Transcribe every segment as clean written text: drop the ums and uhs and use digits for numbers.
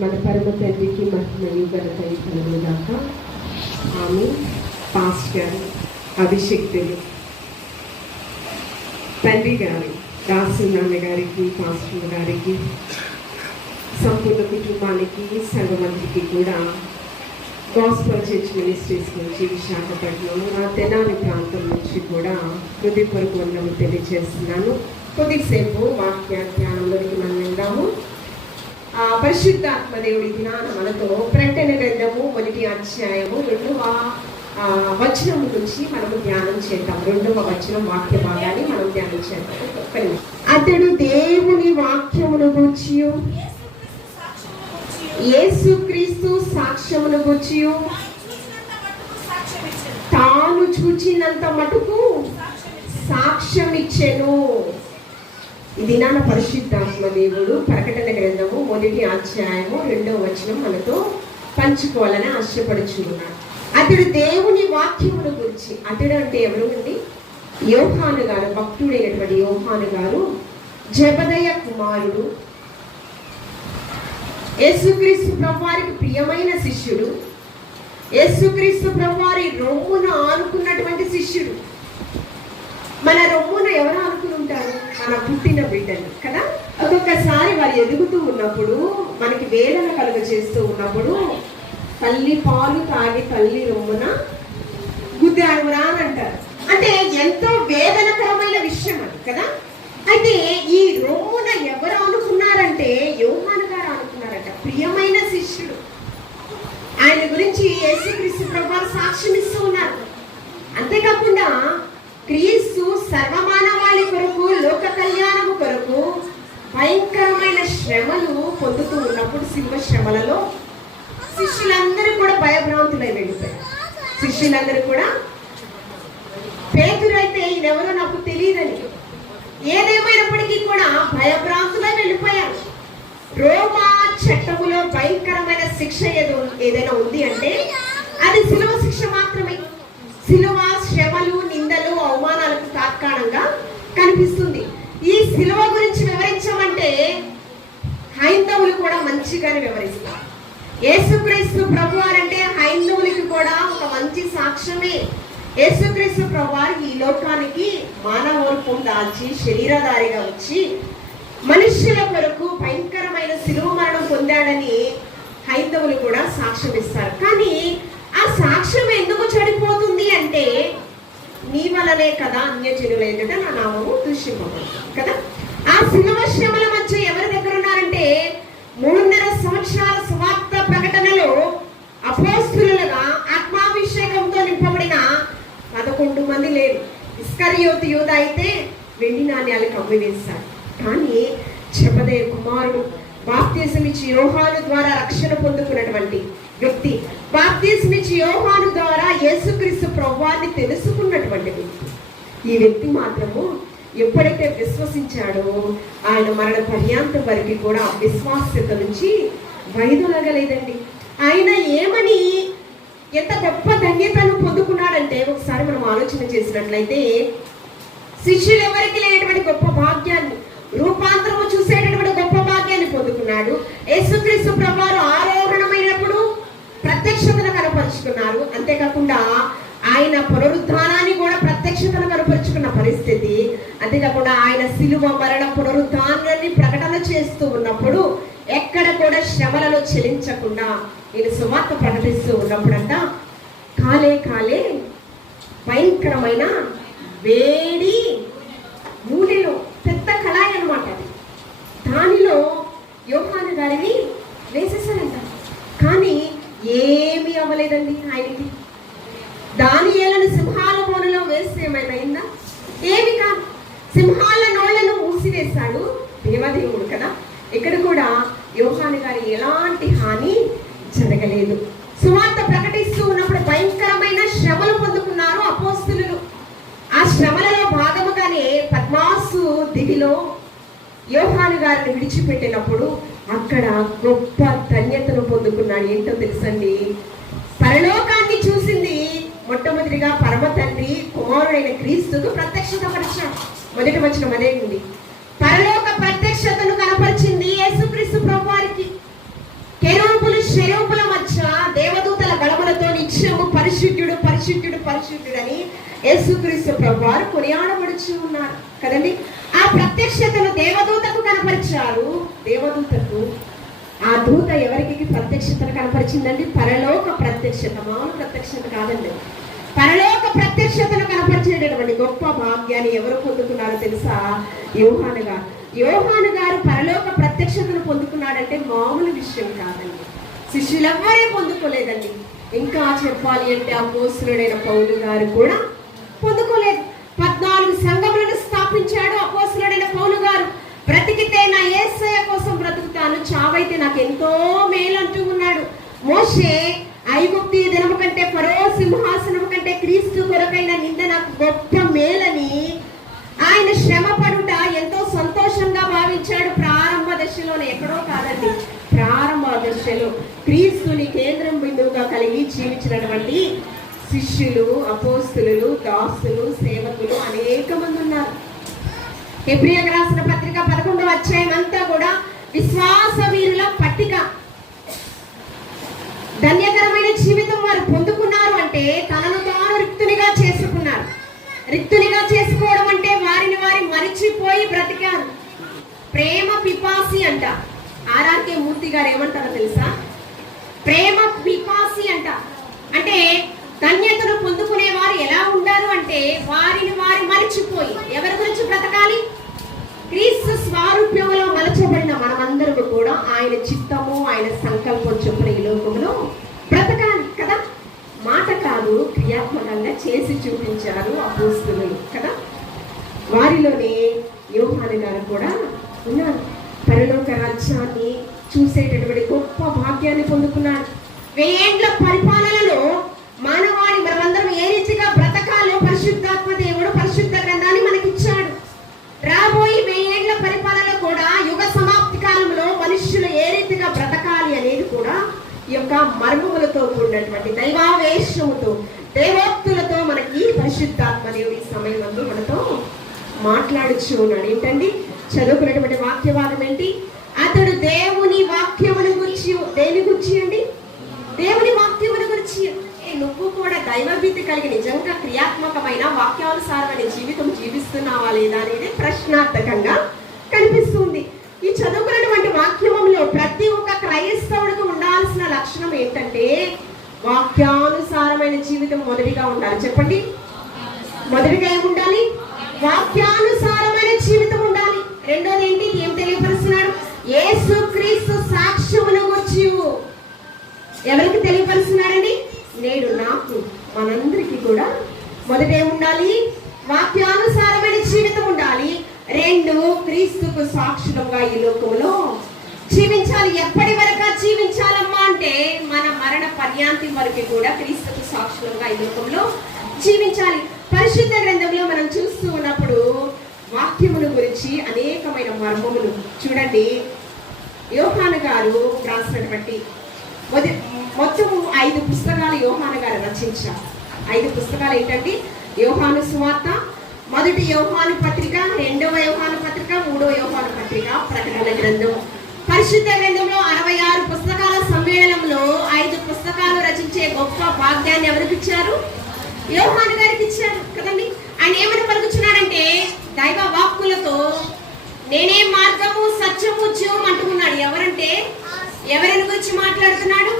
మన పరమ తండ్రికి మహిమయు ఘనతయు కలుగుగాక. ఆమె పాస్ట్ గారు, అభిషక్తులు, తండ్రి గారు, దాసునాన్న గారికి, పాస్టర్ గారికి, సంపూర్ణ కుటుంబానికి, సంఘమంత్రికి కూడా గాస్పల్ చర్చ్ మినిస్ట్రీస్ నుంచి, విశాఖపట్నం, ఆ తెనాలి ప్రాంతం నుంచి కూడా హృదయపూర్వక వందనము తెలియజేస్తున్నాను. కొద్దిసేపు వాక్య ధ్యానంలోకి మనం వెళ్దాము. పరిశుద్ధాత్మదేవుడి జ్ఞానం మనతో ప్రకటన గ్రంథము 1వ అధ్యాయము 2వ వచనము నుంచి మనము ధ్యానం చేద్దాం. 2వ వచనం వాక్య భాగాన్ని మనం ధ్యానం చేద్దాం. అతడు దేవుని వాక్యమును గూర్చి, యేసుక్రీస్తు సాక్ష్యమును గూర్చి, తాను చూచినంత మటుకు సాక్ష్యం ఇచ్చెను. ఇది నాన్న పరిశుద్ధాత్మ దేవుడు ప్రకటన గ్రంథము 1వ అధ్యాయము 2వ వచనం మనతో పంచుకోవాలని ఆశపడుచున్నాడు. అతడు దేవుని వాక్యమును గురించి, అతడు అంటే ఎవరు అండి? యోహాను గారు, భక్తుడైనటువంటి యోహాను గారు, జెబెదయి కుమారుడు, యేసుక్రీస్తు ప్రభువారికి ప్రియమైన శిష్యుడు, యేసుక్రీస్తు ప్రభువారి రొమ్మున ఆనుకున్నటువంటి శిష్యుడు. మన రొమ్మున ఎవరు ఆనుకుని ఉంటారు? మన పుట్టిన బిడ్డలు కదా. ఒక్కొక్కసారి వారు ఎదుగుతూ ఉన్నప్పుడు, మనకి వేదన కలుగ చేస్తూ ఉన్నప్పుడు, తల్లి పాలు తాగి తల్లి రొమ్మున గుద్దావురా అని అంటారు. అంటే ఎంతో వేదనకరమైన విషయం అది కదా. అయితే ఈ రొమ్మున ఎవరు అనుకున్నారంటే యోహాను గారు అనుకున్నారట, ప్రియమైన శిష్యుడు. ఆయన గురించి యేసుక్రీస్తు ప్రభువు సాక్ష్యం ఇస్తూ ఉన్నారు. అంతేకాకుండా క్రీస్తు సర్వమానవాళి కొరకు, లోక కళ్యాణము కొరకు భయంకరమైన శ్రమలు పొందుతూ ఉన్నప్పుడు, శిల్వ శ్రమలలో శిష్యులందరూ కూడా భయభ్రాంతులై వెళ్ళిపోయారు. శిష్యులందరూ కూడా, పేతురైతే ఈయనెవరో నాకు తెలియదని, ఏదేమైనప్పటికీ కూడా భయభ్రాంతులై వెళ్ళిపోయారు. రోమా చట్టములో భయంకరమైన శిక్ష ఏదైనా ఉంది అంటే అది శిలువ శిక్ష మాత్రమే. శిలువ శ్రమలు, నిందలు, అవమానాలకు తాత్కాలంగా కనిపిస్తుంది. ఈ శిలువ గురించి వివరించమంటే హైందవులు కూడా మంచిగానే వివరిస్తారు. యేసుక్రీస్తు ప్రభువారు అంటే హైందవులకి కూడా ఒక మంచి సాక్ష్యమే. యేసుక్రీస్తు ప్రభువారు ఈ లోకానికి మానవ రూపం దాల్చి శరీరధారిగా వచ్చి మనుష్యుల కొరకు భయంకరమైన శిలువ మరణం పొందాడని హైందవులు కూడా సాక్ష్యం ఇస్తారు. కానీ ఆ సాక్ష్యం ఎందుకు చెడిపోతుంది అంటే, నీ వలనే కదా అన్యజనుల ఎదుట నా నామము దూషింపబడుతుంది కదా. ఆ శిలువ శ్రమల మధ్య ఎవరి దగ్గర ఉన్నారంటే, 3.5 సంవత్సరాల సువార్త ప్రకటనలో అపోస్తలులుగా ఆత్మాభిషేకంతో నింపబడిన 11 మంది లేరు. ఇస్కరియోతు యూద అయితే వెండి నాణ్యాలకు అమ్మివేశాడు. కానీ జెబెదయి కుమారుడు, బాప్తిసం ఇచ్చి యోహాను ద్వారా రక్షణ పొందుకున్నటువంటి వ్యక్తి, బాప్తిసం ఇచ్చి యోహాను ద్వారా యేసుక్రీస్తు ప్రభువాన్ని తెలుసుకున్నటువంటి వ్యక్తి, ఈ వ్యక్తి మాత్రము ఎప్పుడైతే విశ్వసించాడో ఆయన మరణ పర్యాంతం వరకు కూడా విశ్వాస్యత నుంచి వైదొలగలేదండి. ఆయన ఏమని ఎంత గొప్ప ధన్యతను పొందుకున్నాడంటే, ఒకసారి మనం ఆలోచన చేసినట్లయితే, శిష్యులు ఎవరికి లేనటువంటి గొప్ప భాగ్యాన్ని, రూపాంతరము చూసేటటువంటి గొప్ప భాగ్యాన్ని పొందుకున్నాడు. యేసుక్రీస్తు ప్రభువారు ఆరోహణమైనప్పుడు ప్రత్యక్షతను కనపరుచుకున్నారు. అంతేకాకుండా ఆయన పునరుద్ధానాన్ని కూడా ప్రత్యక్షతను కనపరుచుకున్న పరిస్థితి. అంతేకాకుండా ఆయన శిలువ మరణ పునరుద్ధానాన్ని ప్రకటన చేస్తూ ఉన్నప్పుడు ఎక్కడ కూడా శ్రమలలో చెలించకుండా ఈయన సువార్త ప్రకటిస్తూ ఉన్నప్పుడంట, కాలే భయంకరమైన వేడి నూనెలో పెద్ద కళాయి అనమాట అది, దానిలో యోహాను గారిని వేసేసారంట. కానీ ఏమీ అవ్వలేదండి ఆయనకి. దానియేలును సింహాల బోనులో వేస్తే ఏమైనా అయిందా? ఏమి కాదు. సింహాల నోళ్లను మూసివేశాడు దేవదేవుడు కదా. ఇక్కడ కూడా యోహాను గారి ఎలాంటి హాని జరగలేదు. సువార్త ప్రకటిస్తూ ఉన్నప్పుడు భయంకరమైన శ్రమలు పొందుకున్నారు అపోస్తలులు. ఆ శ్రమలలో భాగముగానే పద్మాసు దివిలో యోహాను గారిని విడిచిపెట్టినప్పుడు అక్కడ గొప్ప ధన్యతను పొందుకున్నాడు. ఏంటో తెలుసండి, పరలోకాన్ని చూసింది మొట్టమొదటిగా పరమ తండ్రి కుమారుడైన క్రీస్తుకు ప్రత్యక్షత పరిచాడు. మొదటి వచనం అదే ఉంది. పరలోక ప్రత్యక్షతను కనపరిచింది యేసుక్రీస్తు ప్రభువారికి. పరిశుద్ధుడని యేసుక్రీస్తు ప్రభువారు కొనియాడబడుచు ఉన్నారు కదండి. ఆ ప్రత్యక్షతను దేవదూతకు కనపరిచారు. దేవదూతకు ఆ దూత ఎవరికి ప్రత్యక్షతను కనపరిచిందండి? పరలోక ప్రత్యక్షత, మామూలు ప్రత్యక్షత కాదండి. పరలోక ప్రత్యక్షతను కనపరిచేటటువంటి గొప్ప భాగ్యాన్ని ఎవరు పొందుకున్నారో తెలుసా? యోహాను గారు. యోహాను గారు పరలోక ప్రత్యక్షతను పొందుకున్నాడంటే మామూలు విషయం కాదండి. శిష్యులు ఎవరే పొందుకోలేదండి. ఇంకా చెప్పాలి అంటే అపోస్తలుడైన పౌలు గారు కూడా పొందుకోలేదు. 14 సంఘములను స్థాపించాడు అపోస్తలుడైన పౌలు గారు. బ్రతికితే నా యేసయ్య కోసం బ్రతుకుతాను, చావైతే నాకు ఎంతో మేలు అంటూ ఉన్నాడు. మోషే ఐగుప్తు దినము కంటే ఫరో సింహాసనము కంటే క్రీస్తు కొరకైన నింద నాకు గొప్ప మేలని ఆయన శ్రమ పడుట ఎంతో సంతోషంగా భావించాడు. ప్రారంభ దశలోనే, ఎక్కడో కాదండి, ప్రారంభ దశలో క్రీస్తుని కేంద్రం బిందువుగా కలిగి జీవించినటువంటి శిష్యులు, అపోస్తలులు, దాసులు, సేవకులు అనేక మంది ఉన్నారు. హెబ్రీయులకు రాసిన పత్రిక 11వ అధ్యాయం అంతా కూడా విశ్వాస వీరుల పట్టిక. ధన్యకరమైన జీవితం వారు పొందుకున్నారు అంటే తనను తాను రిక్తునిగా చేసుకున్నారు. రిక్తునిగా చేసుకోవడం అంటే వారిని వారి మరిచిపోయి బ్రతికారు. ప్రేమ పిపాసి అంట. ఆర్ఆర్కే మూర్తి గారు ఏమంటారో తెలుసా? ప్రేమ పిపాసి అంట. అంటే ధన్యతను పొందుకునే వారు ఎలా ఉంటారు అంటే వారిని వారి మరిచిపోయి ఎవరి గురించి బ్రతకాలి? క్రీస్తు స్వారూప్యంలో మలచబడిన మనమందరూ కూడా ఆయన చిత్తము, ఆయన సంకల్పం చొప్పున ఈ లోకంలో బ్రతకాలి కదా. మాట కాదు, క్రియాత్మకంగా చేసి చూపించారు అపోస్తలులు కదా. వారిలోనే యోహాను గారు కూడా ఉన్నారు. పరలోక రాజ్యాన్ని చూసేటటువంటి గొప్ప భాగ్యాన్ని పొందుకున్నాడు. 1000 ఏండ్ల పరిపాలనలో మానవాళి మనమందరం ఏ రీతిగా బ్రతకాలో పరిశుద్ధాత్మ దేవుడు పరిశుద్ధ గ్రంథాన్ని మనకిచ్చాడు. రాబోయే 1000 ఏండ్ల పరిపాలన కూడా యుగ సమాప్తి కాలంలో మనుష్యులు ఏ రీతిగా బ్రతకాలి అనేది కూడా ఈ యొక్క మర్మములతో కూడినటువంటి దైవావేశముతో, దేవోక్తులతో మనకి పరిశుద్ధాత్మ దేవుడి సమయంలో మనతో మాట్లాడుచు ఉన్నాడు. ఏంటండి చదువుకున్నటువంటి వాక్య భాగం ఏంటి? అతడు దేవుని వాక్యమును గురించి, దేని గురించి అండి? దేవుని వాక్యమును గురించి. నువ్వు కూడా దైవభీతి కలిగి నిజంగా క్రియాత్మకమైన వాక్యానుసారమైన జీవితం జీవిస్తున్నావా లేదా అనేది ప్రశ్నార్థకంగా కనిపిస్తుంది. ఈ చదువుకున్నటువంటి వాక్యంలో ప్రతి ఒక్క క్రైస్తవుడికి ఉండాల్సిన లక్షణం ఏంటంటే వాక్యానుసారమైన జీవితం మొదటిగా ఉండాలి. చెప్పండి, మొదటిగా ఏముండాలి? వాక్యానుసారమైన జీవితం ఉండాలి. రెండోది ఏంటి? ఏం తెలియపరుస్తున్నాడు? యేసుక్రీస్తు సాక్ష్యమును గురించి ఎవరికి తెలియపరుస్తున్నాడండి? నేడు నాకు, మనందరికీ కూడా మొదట ఏముండాలి? వాక్యానుసారమైన జీవితం ఉండాలి. 2 క్రీస్తుకు సాక్షులుగా ఈ లోకంలో జీవించాలి. ఎప్పటి వరకు జీవించాలమ్మా అంటే మన మరణ పర్యాంతి వరకు కూడా క్రీస్తుకు సాక్షులుగా ఈ లోకంలో జీవించాలి. పరిశుద్ధ గ్రంథంలో మనం చూస్తూ ఉన్నప్పుడు వాక్యముల గురించి అనేకమైన మర్మములు చూడండి. యోహాను గారు రాసినటువంటి మొత్తము 5 పుస్తకాలు యోహాను గారు రచించారు. 5 పుస్తకాలు ఏంటంటే యోహాను సువార్త, మొదటి యోహాను పత్రిక, 2వ యోహాను పత్రిక, 3వ యోహాను పత్రిక, ప్రకటన గ్రంథం. పరిశుద్ధ గ్రంథంలో 66 పుస్తకాల సమ్మేళనంలో 5 పుస్తకాలు రచించే గొప్ప భాగ్యాన్ని ఎవరికి ఇచ్చారు? యోహాను గారికి ఇచ్చారు కదండి. ఆయన ఏమని పలుకుతున్నాడంటే దైవ వాక్కులతో నేనే మార్గము, సత్యము, జీవం అంటున్నాడు. ఎవరంటే ఎవరిని గురించి మాట్లాడుతున్నాడు?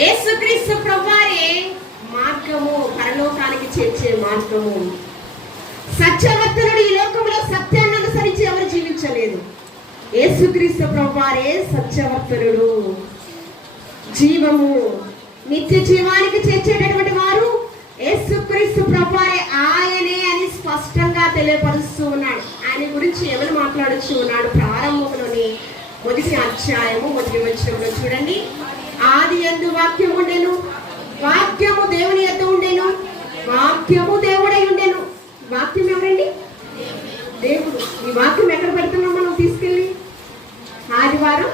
యేసుక్రీస్తు ప్రభువారే మార్గము, పరలోకానికి చేర్చే మార్గము. సత్యవర్తనుడు ఈ లోకంలో సత్యాన్ని అనుసరించి ఎవరు జీవించలేదు. యేసుక్రీస్తు ప్రభువారే సత్యవర్తనుడు, జీవము, నిత్య జీవానికి చేర్చేటటువంటి వారు యేసుక్రీస్తు ప్రభువారే, ఆయనే అని స్పష్టంగా తెలియపరుస్తూ ఉన్నాడు. ఆయన గురించి ఎవరు మాట్లాడుతూ ఉన్నాడు? ప్రారంభంలోని 1వ అధ్యాయము 1వ వచనంలో చూడండి. ఆది యందు వాక్యము ఉండెను, వాక్యము దేవుని యొద్ద ఉండెను, వాక్యము దేవుడై ఉండెను. వాక్యం ఎవరండి? దేవుడు. ఈ వాక్యం ఎక్కడ పెడుతున్నాం మనం తీసుకెళ్ళి? ఆదివారం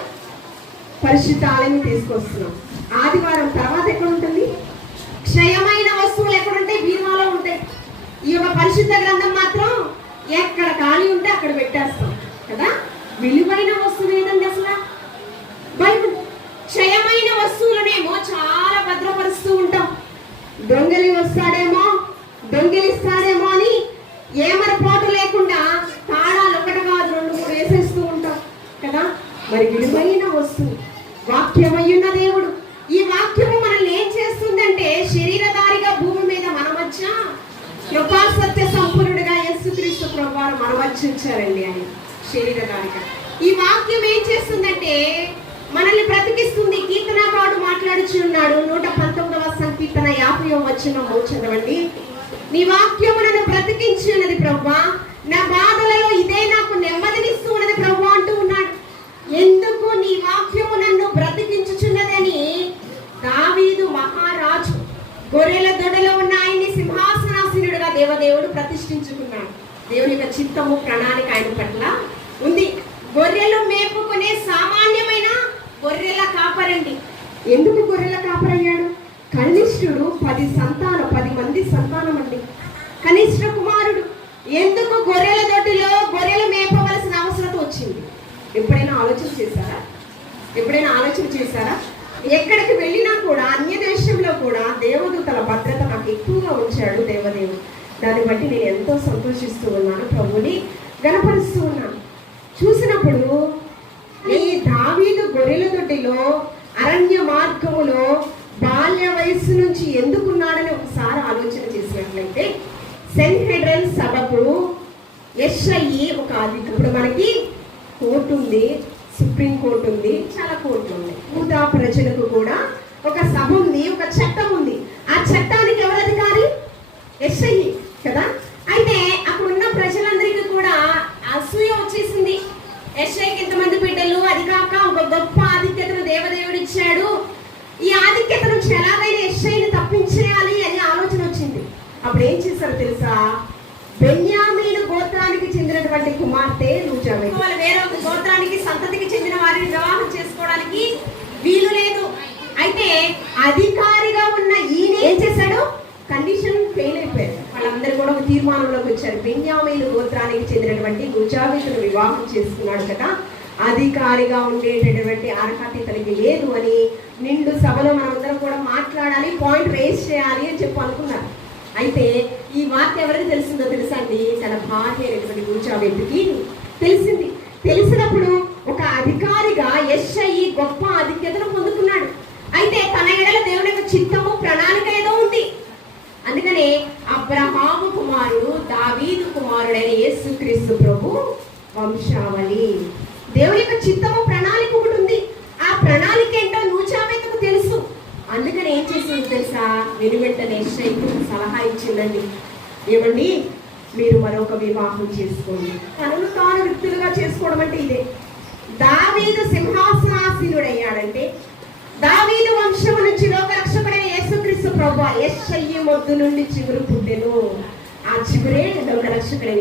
పరిశుద్ధ ఆలయం తీసుకొస్తున్నాం. ఆదివారం తర్వాత ఎక్కడ ఉంటుంది? క్షయమైన వస్తువులు ఎక్కడుంటాయి? బీరువాలో ఉంటాయి. ఈ యొక్క పరిశుద్ధ గ్రంథం మాత్రం ఎక్కడ ఖాళీ ఉంటే అక్కడ పెట్టేస్తాం కదా. విలువైన వస్తువు ఏదండి అసలు? బైబిల్. క్షయమైన వస్తువులనేమో చాలా భద్రపరుస్తూ ఉంటాం. దొంగలి వస్తాడేమో, దొంగిలిస్తాడేమో అని ఏమరపాటు లేకుండా తాళాలు ఒకటి కాదు 2-3 వేసేస్తూ ఉంటాం కదా. మరి విలువైన వస్తువు వాక్యమయ్యున్న దేవుడు, ఈ వాక్యము మనల్ని ఏం చేస్తుందంటే శరీరధారిగా భూమి మీద మన మధ్య కృపా సత్య సంపూర్ణుడిగా యేసుక్రీస్తు ప్రభువారు మన మధ్య ఉంచారండి. ఆయన శరీరధారిగా ఈ వాక్యం ఏం చేస్తుందంటే మనల్ని బ్రతికిస్తుంది. కీర్తనకారుడు మాట్లాడుచున్నాడు 119వ సంకీర్తన 50వ వచనము చదవండి. నీ వాక్యము నన్ను బ్రతికించి ఉన్నది ప్రభువా, నా బాధలలో ఇదే నాకు నెమ్మదినిస్తూ ఉన్నది ప్రభువా అంటూ ఉన్నాడు. ఎందుకు నీ వాక్యము నన్ను బ్రతికించుచున్నదని దావీదు మహారాజు గొర్రెల దొడలో ఉన్న ఆయన్ని సింహాసనాసీనుడుగా దేవదేవుడు ప్రతిష్ఠించుకున్నాడు. దేవుని యొక్క చిత్తము ప్రణాళిక ఆయన పట్ల ఉంది. గొర్రెలు మేపుకునే సామాన్యమైన గొర్రెల కాపరండి. ఎందుకు గొర్రెల కాపరయ్యాడు? కనిష్ఠుడు 10 మంది సంతానం అండి, కనిష్ఠ కుమారుడు. ఎందుకు గొర్రెల దొడ్డిలో గొర్రెలు మేపవలసిన అవసరం వచ్చింది? ఎప్పుడైనా ఆలోచన చేశారా? ఎక్కడికి వెళ్ళినా కూడా అన్య దేశంలో కూడా దేవదూతల భద్రత నాకు ఎక్కువగా ఉంచాడు దేవదేవుడు. దాన్ని బట్టి నేను ఎంతో సంతోషిస్తూ ఉన్నాను, ప్రభువుని గణపరుస్తూ ఉన్నాను. చూసినప్పుడు ఈ దావీదు గొర్రెల దొడ్డిలో అరణ్య మార్గములో బాల్య వయస్సు నుంచి ఎందుకున్నాడని ఒకసారి ఆలోచన చేసినట్లయితే సెన్హెడ్రన్ సభకు యెషయి ఒక అధికారి. ఇప్పుడు మనకి కోర్టు ఉంది, సుప్రీం కోర్టు ఉంది, చాలా కోర్టులు ఉన్నాయి. యూదా ప్రజలకు కూడా ఒక సభ ఉంది, ఒక చట్టం ఉంది. ఆ చట్టానికి ఎవరు అధికారి? యెషయి కదా. అయితే అక్కడ ఉన్న ప్రజలందరికీ కూడా అసూయ వచ్చేసింది. యెషయికి ఎంతమంది బిడ్డలు, అది కాక ఒక గొప్ప ఆధిక్యతను దేవదేవుడు ఇచ్చాడు. ఈ ఆధిక్యత నుంచి ఎలాగైనా యెషయిని తప్పించేయాలి అని ఆలోచన వచ్చింది. అప్పుడు ఏం చేశారో తెలుసా? బెన్యామీను గోత్రానికి చెందినటువంటి కుమార్తె రూజాబెతు, వాళ్ళు వేరే ఒక గోత్రానికి సంతతికి చెందిన వారిని వివాహం చేసుకోవడానికి వీలు లేదు. అయితే అధికారిగా ఉన్న ఈయన ఏం చేశాడు? కండిషన్ ఫెయిల్ అయిపోయారు. వాళ్ళందరూ కూడా ఒక తీర్మానంలోకి వచ్చారు. బెన్యామీను గోత్రానికి చెందినటువంటి రూజాబెతును వివాహం చేసుకున్నాడు కదా, అధికారిగా ఉండేటటువంటి అర్హత తనకి లేదు అని నిండు సభలో మనమందరం కూడా మాట్లాడాలి, పాయింట్ రేస్ చేయాలి అని చెప్పి అనుకున్నారు. అయితే ఈ వార్త ఎవరికి తెలిసిందో తెలుసా అండి? తన భార్య అయినటువంటి రూజాబెతుకి తెలిసింది. తెలిసినప్పుడు ఒక అధికారిగా యెషయి గొప్ప ఆధిక్యతను పొందుకున్నాడు. అయితే తన ఎడల దేవుని యొక్క చిత్తము ప్రణాళిక ఏదో ఉంది. అందుకనే అబ్రహాము కుమారుడు దావీదు కుమారుడైన యేసుక్రీస్తు ప్రభు వంశావళి, దేవుని యొక్క చిత్తము ప్రణాళిక ఒకటి ఉంది. ఆ ప్రణాళిక ఏంటో రూజాబెతుకు తెలుసు. అందుకని ఏం చేసింది తెలుసా? వెనువెంటనే యెషయికు సలహా ఇచ్చిందండి. ఏమండి, మీరు మరొక వివాహం చేసుకోండి. తనను తాను వ్యక్తులుగా చేసుకోవడం అంటే ఇదే. దావీదు సింహాసనాసీనుడయ్యాడంటే దావీదు వంశము నుంచి లోకరక్షకుడైన యేసుక్రీస్తు ప్రభువా యెషయి మొద్దు నుండి చిగురు పుట్టెను. ఆ చిగురే లోకరక్షకుడైన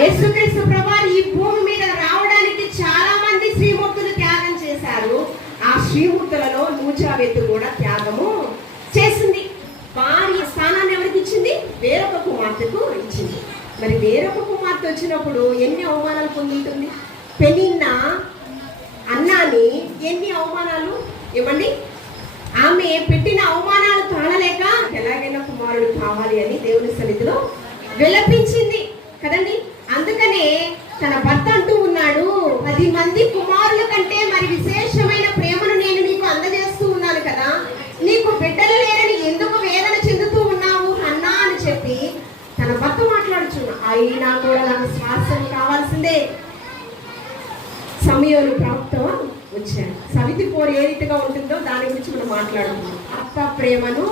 యేసుక్రీస్తు ప్రభువా ఈ భూమి మీద రావడానికి చాలా మంది శ్రీమూర్తులు త్యాగం చేశారు. ఆ శ్రీమూర్తులలో రూజాబెతు కూడా త్యాగము చేసింది. భార్య స్థానాన్ని ఎవరికి ఇచ్చింది? వేరొక కుమార్తెకు ఇచ్చింది. మరి వేరొక కుమార్తె వచ్చినప్పుడు ఎన్ని అవమానాలు పొందుతుంది? పెనిన్నా అన్నాని ఎన్ని అవమానాలు ఇవ్వండి. ఆమె పెట్టిన అవమానాలు తాళలేక ఎలాగైనా కుమారుడు కావాలి అని దేవుని సన్నిధిలో విలపించింది కదండి. అందుకనే తన భర్త అంటూ ఉన్నాడు, 10 మంది కుమారుల కంటే మరి విశేషమైన ప్రేమను నేను నీకు అందజేస్తూ ఉన్నాను కదా, నీకు బిడ్డలు లేరని ఎందుకు వేదన చెందుతూ ఉన్నావు అన్నా అని చెప్పి తన భర్త మాట్లాడుచున్నా. అయినా కూడా నాకు శ్వాసం కావాల్సిందే. సమయంలో ప్రవక్త వచ్చాడు. సవితి పోరు ఏ రీతిగా ఉంటుందో దాని గురించి మనం మాట్లాడుతున్నాం. అత్త ప్రేమను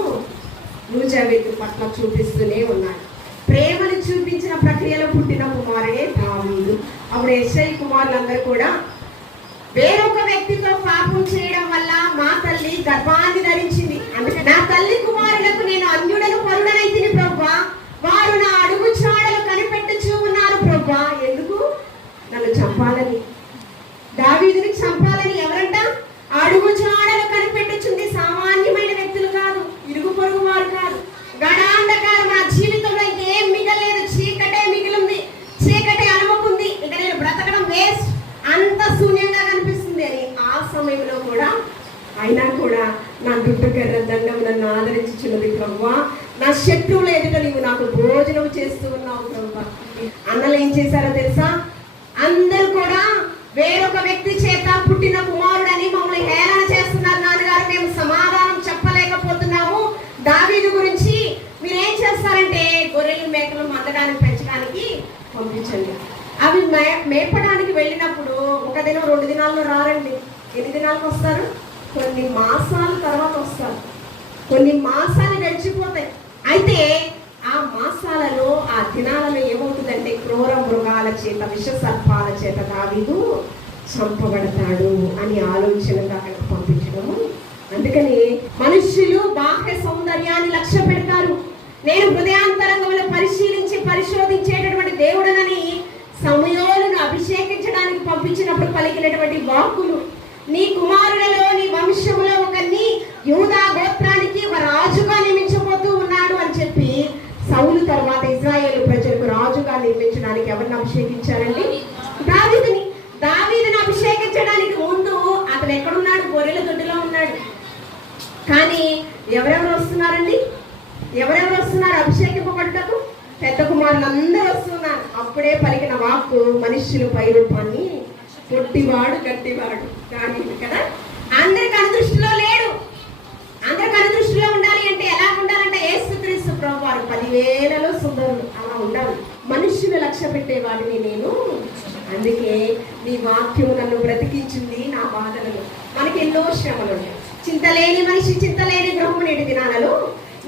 రూజాబెతు పట్ల చూపిస్తూనే ఉన్నాడు. ప్రేమను చూపించిన ప్రక్రియలో పుట్టిన కుమారుడే దావీదు. అప్పుడు యెషయి కుమారులందరూ కూడా వేరొక వ్యక్తితో పాపం చేయడం వల్ల మా తల్లి గర్భాన్ని ధరించింది. అందుకే నా తల్లి కుమారులకు నేను అన్యుడను పరుడనైతిని ప్రభువా, వారు నా అడుగు చాడలు కనిపెట్టుచూ ఉన్నారు ప్రభువా. ఎందుకు? నన్ను చంపాలని, దావీదుని చంపాలని. ఎవరంట? అడుగు చాడలు కనిపెట్టుచుంది. సామాన్యమైన వ్యక్తులు కాదు, ఇరుగు పొరుగు వారు కాదు. గడాంధకారం, నా జీవితంలో ఇంకేం మిగలేదు, చీకటే మిగిలింది, చీకటే అనుమకుంది, ఇక నేను బ్రతకడం వేస్ట్, అంత శూన్యంగా కనిపిస్తుంది అని ఆ సమయంలో కూడా అయినా కూడా నా దుడ్డు కర్ర దండం నన్ను ఆదరించుచున్నది ప్రభువా, నా శత్రువుల ఎదుట నీవు నాకు భోజనం చేస్తూ ఉన్నావు ప్రభువా. అన్నలు ఏం చేశారో తెలుసా? అందరూ కూడా వేరొక వ్యక్తి చేత పుట్టిన కుమారుడని మమ్మల్ని హేళన చేస్తున్నారు నాన్నగారు, మేము సమాధానం చెప్పలేకపోతున్నాము. దావీదు గురించి మీరేం చేస్తారంటే గొర్రెలు మేకలు మందడానికి పెంచడానికి పంపించండి. అవి మేపడానికి వెళ్ళినప్పుడు 1 దినం 2 దినాల్లో రారండి. ఎన్ని దినాలకు వస్తారు? కొన్ని మాసాల తర్వాత వస్తారు. కొన్ని మాసాలు గడిచిపోతాయి. అయితే ఆ మాసాలలో, ఆ దినాలలో ఏమవుతుందంటే క్రూర మృగాల చేత, విష సర్పాల చేత దావీదు చంపబడతాడు అని ఆలోచనగా అక్కడికి పంపించడము. అందుకని మనుష్యులు బాహ్య సౌందర్యాన్ని లక్ష్య పెడతారు. నేను హృదయాంతరంగంలో పరిశోధించేటటువంటి దేవుడనని సమూయేలును అభిషేకించడానికి పంపించినప్పుడు పలికినటువంటి వాక్కులు, నీ కుమారులలో నీ వంశములో ఒకరిని యూదా గోత్రానికి ఒక రాజుగా నియమించబోతూ ఉన్నాడు అని చెప్పి సౌలు తర్వాత ఇశ్రాయేలు ప్రజలకు రాజుగా నిర్మించడానికి ఎవరిని అభిషేకించారండి? దావీదుని. దావీదుని అభిషేకించడానికి ముందు అతను ఎక్కడున్నాడు? గొర్రెల దొడ్డిలో ఉన్నాడు. కానీ ఎవరెవరు వస్తున్నారండి? ఎవరెవరు వస్తున్నారు అభిషేకింపబడుటకు? పెద్ద కుమారులు అందరూ వస్తున్నారు. అప్పుడే పలికిన వాక్కు మనుష్యులు పై రూపాన్ని పొట్టివాడు గట్టివాడు దావీదు కదా. అందరికి అనుదృష్టిలో లేడు. అందరికి అనుదృష్టిలో ఉండాలి అంటే ఎలా ఉండాలంటే యేసుక్రీస్తు ప్రభువారు 10,000లో సుందరుడు అలా ఉండాలి. మనుష్యులు లక్ష్య పెట్టే వాడిని నేను. అందుకే నీ వాక్యము నన్ను బ్రతికించింది నా బాధలలో. మనకి ఎన్నో శ్రమలు ఉన్నాయి. చింతలేని మనిషి చింతలేని గృహము నేటి దినాలలో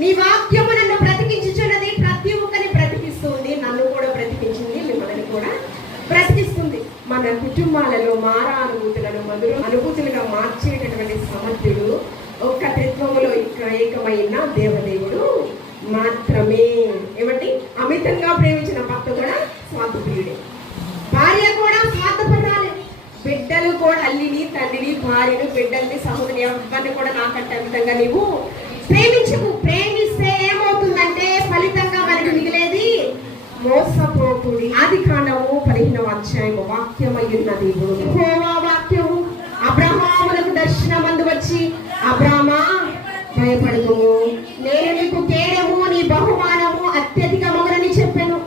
నీ వాక్యము నన్ను బ్రతికించుచున్నది. ప్రతి ఒక్కరిని బ్రతికిస్తుంది. నన్ను కూడా బ్రతికించింది, మిమ్మల్ని కూడా బ్రతికిస్తుంది. మన కుటుంబాలలో మారా అనుభూతులను మధుర అనుభూతులుగా మార్చేటటువంటి సమర్థుడు ఒక్క త్రిత్వములో ఏకమైన దేవదేవుడు మాత్రమే. ఏమంటే అమితంగా ప్రేమించిన భర్త కూడా స్వార్థప్రియుడే, భార్య కూడా స్వార్థపడాలి. బిడ్డలు కూడా అల్లిని, తండ్రిని, భార్యను, బిడ్డల్ని, సహోదరి ఎవరిని కూడా నాకంటే అమితంగా నీవు ప్రేమించవు. ప్రేమిస్తే ఏమవుతుందంటే ఫలితంగా మనకు మిగిలేది మోసపోకుడి. ఆదికాండము 15వ అధ్యాయము వాక్యమై ఉన్నది. యెహోవా వాక్యము అబ్రహాములకు దర్శనమందు వచ్చి, అబ్రామా భయపడకుము, నేను నీకు కేడము, నీ బహుమానము అత్యధికమగునని చెప్పాను.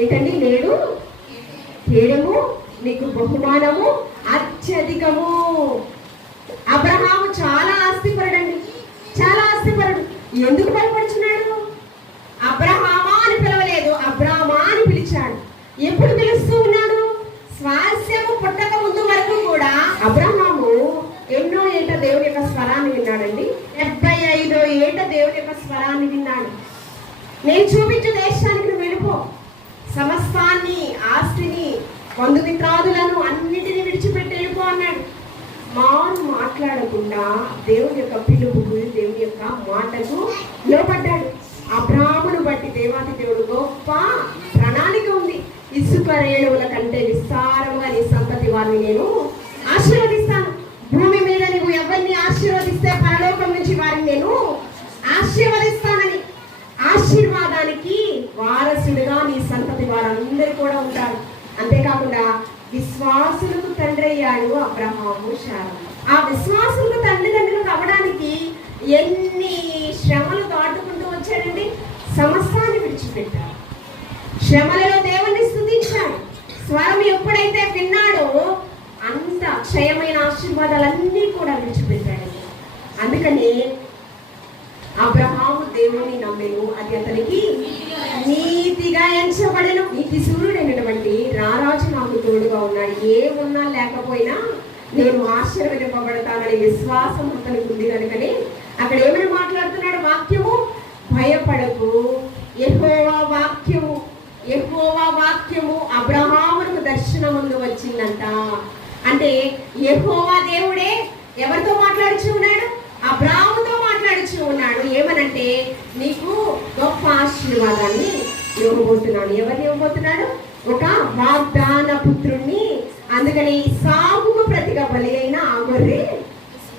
ఏంటండి? నేడు కేడము, నీకు బహుమానము అత్యధికము. అబ్రహాము చాలా ఆస్తిపరుడండి, చాలా ఆస్తిపరుడు. ఎందుకు భయపడుచున్నాడు? అబ్రహామా అని పిలవలేదు, అబ్రామా అని పిలిచాడు. ఎప్పుడు పిలుస్తూ ఉన్నాడు? స్వాస్యము పుట్టక ముందు వరకు కూడా అబ్రహాము ఎన్నో ఏట దేవుని యొక్క స్వరాన్ని విన్నాడండి. 75వ ఏట దేవుని యొక్క స్వరాన్ని విన్నాడు. నేను చూపించే దేశానికి నువ్వు వెళ్ళిపో, సమస్తాన్ని, ఆస్తిని, బంధుమిత్రాదులను అన్నిటినీ విడిచిపెట్టి వెళ్ళిపో అన్నాడు. మాట్లాడకుండా దేవుని యొక్క పిలుపుకు, దేవుని యొక్క మాటకు లోపడ్డాడు. అబ్రాహామును బట్టి దేవాతి దేవుడు గొప్ప ప్రణాళిక ఉంది. ఇసుక రేణువుల కంటే విస్తారముగా నీ సంతతి వారిని నేను ఆశీర్వదిస్తాను. భూమి మీద నువ్వు ఎవరిని ఆశీర్వదిస్తే పరలోకం నుంచి వారిని నేను ఆశీర్వదిస్తానని, ఆశీర్వాదానికి వారసులుగా నీ సంతతి వారందరూ కూడా ఉంటారు. అంతేకాకుండా విశ్వాసులకు తండ్రి అయ్యాడు అబ్రహాము, శారా. ఆ విశ్వాసులకు తల్లిదండ్రులకు అవ్వడానికి ఎన్ని శ్రమలు దాటుకుంటూ వచ్చాడండి. సమస్తాన్ని విడిచిపెట్టాడు. శ్రమలలో దేవుణ్ణి స్తుతించాడు. స్వరం ఎప్పుడైతే విన్నాడో అంత క్షయమైన ఆశీర్వాదాలన్నీ కూడా విడిచిపెట్టాడు. అందుకని అబ్రహాము దేవుని నమ్మెను, అది అతనికి నీతిగా ఎంచబడెను. నీతి సూర్యుడైనటువంటి రారాజు నాకు తోడుగా ఉన్నాడు, ఏమున్నా లేకపోయినా నేను ఆశీర్వదింపబడతానని విశ్వాసం అతనికి ఉంది. కనుకని అక్కడ ఏమైనా మాట్లాడుతున్నాడు? వాక్యము భయపడకు, యెహోవా వాక్యము, యెహోవా వాక్యము అబ్రహామునకు దర్శనముందు వచ్చిందంట. అంటే యెహోవా దేవుడే ఎవరితో మాట్లాడుచు ఉన్నాడు? అబ్రాహాముతో మాట్లాడుచు ఉన్నాడు. ఏమనంటే నీకు గొప్ప ఆశీర్వాదాన్ని ఇవ్వబోతున్నాను. ఎవరిని ఇవ్వబోతున్నాడు? ఒక వాగ్దాన పుత్రుణ్ణి. అందుకని సాగుకు ప్రతిగా బలి అయిన ఆ గొర్రె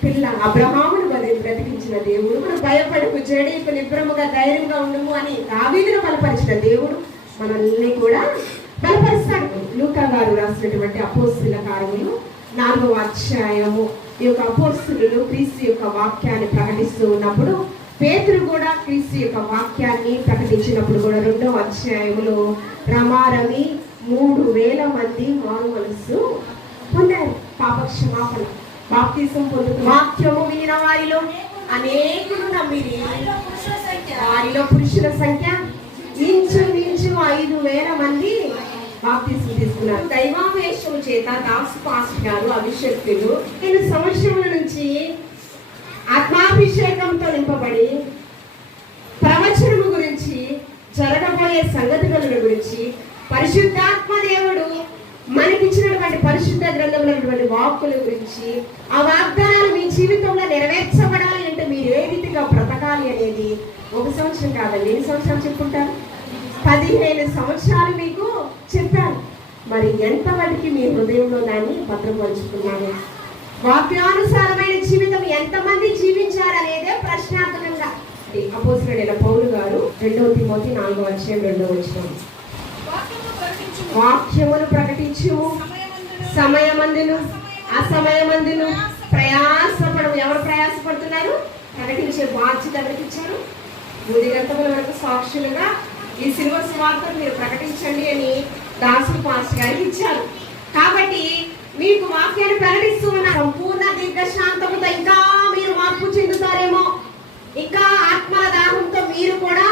పిల్ల అబ్రహామును బ్రతికించిన దేవుడు. మనం భయపడకు, జడీకు, నిబ్రముగా ధైర్యంగా ఉండము అని దావీదును బలపరిచిన దేవుడు మనల్ని కూడా బలపరుస్తాడు. లూకా గారు రాసినటువంటి అపోస్తలుల కార్యములు 4వ అధ్యాయము ఈ యొక్క అపోస్తలులు క్రీస్తు యొక్క వాక్యాన్ని ప్రకటిస్తూ ఉన్నప్పుడు, పేతురు కూడా క్రీస్తు యొక్క వాక్యాన్ని ప్రకటించినప్పుడు కూడా 2వ అధ్యాయంలో రమారమి 3,000 మంది మారు మనస్సు పొందారు. పాపక్షమాపణ, బాప్తిసం పొందుతూ వాక్యము వినిన వారిలో అనేకులు నమ్మిరి. వారిలో పురుషుల సంఖ్య ఇంచుమించు 5,000 మంది బాప్తిసం తీసుకున్నారు. దైవావేశము చేత దాసు పాస్టర్ గారు అభిషేక్తులు 5 సంవత్సరముల నుంచి ఆత్మాభిషేకంతో నింపబడి ప్రవచనము గురించి, జరగబోయే సంగతుల గురించి, పరిశుద్ధాత్మ దేవుడు మనకిచ్చినటువంటి పరిశుద్ధ గ్రంథములైనటువంటి వాక్కుల గురించి, ఆ వాగ్దానాలు మీ జీవితంలో నెరవేర్చబడాలి అంటే మీరు ఏ రీతిగా బ్రతకాలి అనేది 1 సంవత్సరం కాదండి. ఎన్ని సంవత్సరాలు చెప్పుకుంటారు? 15 సంవత్సరాలు మీకు చెప్పారు. మరి ఎంతవరకు మీ హృదయంలో దాన్ని భద్రపరుచుకున్నారు? వాక్యానుసారమైన జీవితం ఎంతమంది జీవించారనేదే ప్రశ్నార్థకంగా. అపోస్తలుడైన పౌలు గారు 2వ తిమోతి 4వ అధ్యాయం 2వ వచనం, వాక్యమును ప్రకటించు, సమయమందును అసమయమందును ప్రయాసపడము. ఎవరు ప్రయాసపడుతున్నారు? ప్రకటించే బాధ్యత ఎవరికి ఇచ్చారు? 3 గంటల వరకు సాక్షులుగా ఈ సిలువ సువార్తను మీరు ప్రకటించండి అని దాసు పాస్టర్ గారికి ఇచ్చారు. కాబట్టి మీకు వాక్యాన్ని ప్రకటిస్తూ ఉన్న సంపూర్ణ దీర్ఘశాంతముతో ఇంకా మీరు మార్పు చెందుతారేమో, ఇంకా ఆత్మల దాహంతో మీరు కూడా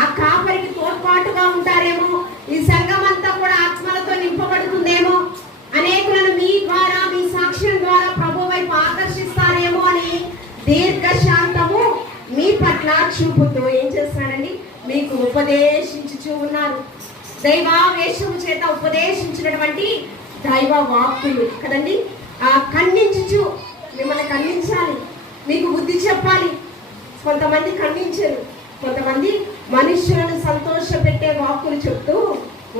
ఆ కాపరికి తోడ్పాటుగా ఉంటారేమో, ఈ సంఘం అంతా కూడా ఆత్మలతో నింపబడుతుందేమో, అనేకులను మీ ద్వారా, మీ సాక్ష్యం ద్వారా ప్రభు వైపు ఆకర్షిస్తారేమో అని దీర్ఘశాంతము మీ పట్ల చూపుతూ ఏం చేస్తాడండి? మీకు ఉపదేశించుచూ ఉన్నారు. దైవావేశము చేత ఉపదేశించినటువంటి దైవ వాక్కులు కదండి. ఖండించుచు, మిమ్మల్ని ఖండించాలి, మీకు బుద్ధి చెప్పాలి. కొంతమంది ఖండించరు, కొంతమంది మనుష్యులను సంతోష పెట్టే వాక్కులు చెప్తూ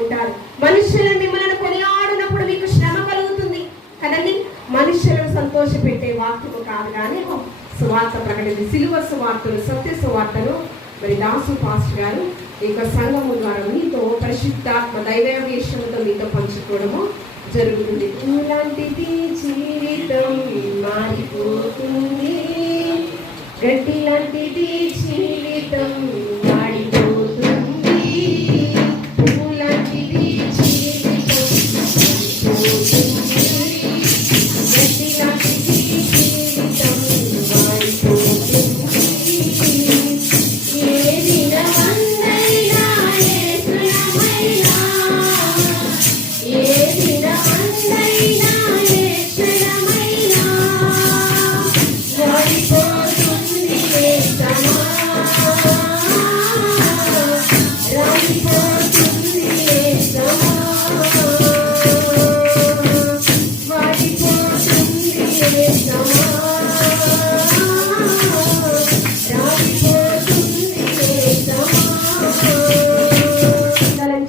ఉంటారు. మనుష్యులను మిమ్మల్ని కొనియాడినప్పుడు మీకు శ్రమ కలుగుతుంది కదండి. మనుష్యులను సంతోష పెట్టే వాక్యము కాదు కానీ సువార్త ప్రకటన, సిలువ సువార్తను, సత్య సువార్తను మరి దాసు పాస్టర్ గారు ఈ యొక్క సంఘము ద్వారా మీతో పరిశుద్ధాత్మ దైవావేశంతో మీతో పంచుకోవడము జరుగుతుంది. ఇలాంటిది జీవితం మారిపోతుంది, గడ్డి లాంటిది జీవితం మారిపోతుంది, పువ్వు లాంటిది జీవితం మారిపోతుంది, గడ్డి లాంటిది జీవితం మారిపోతుంది.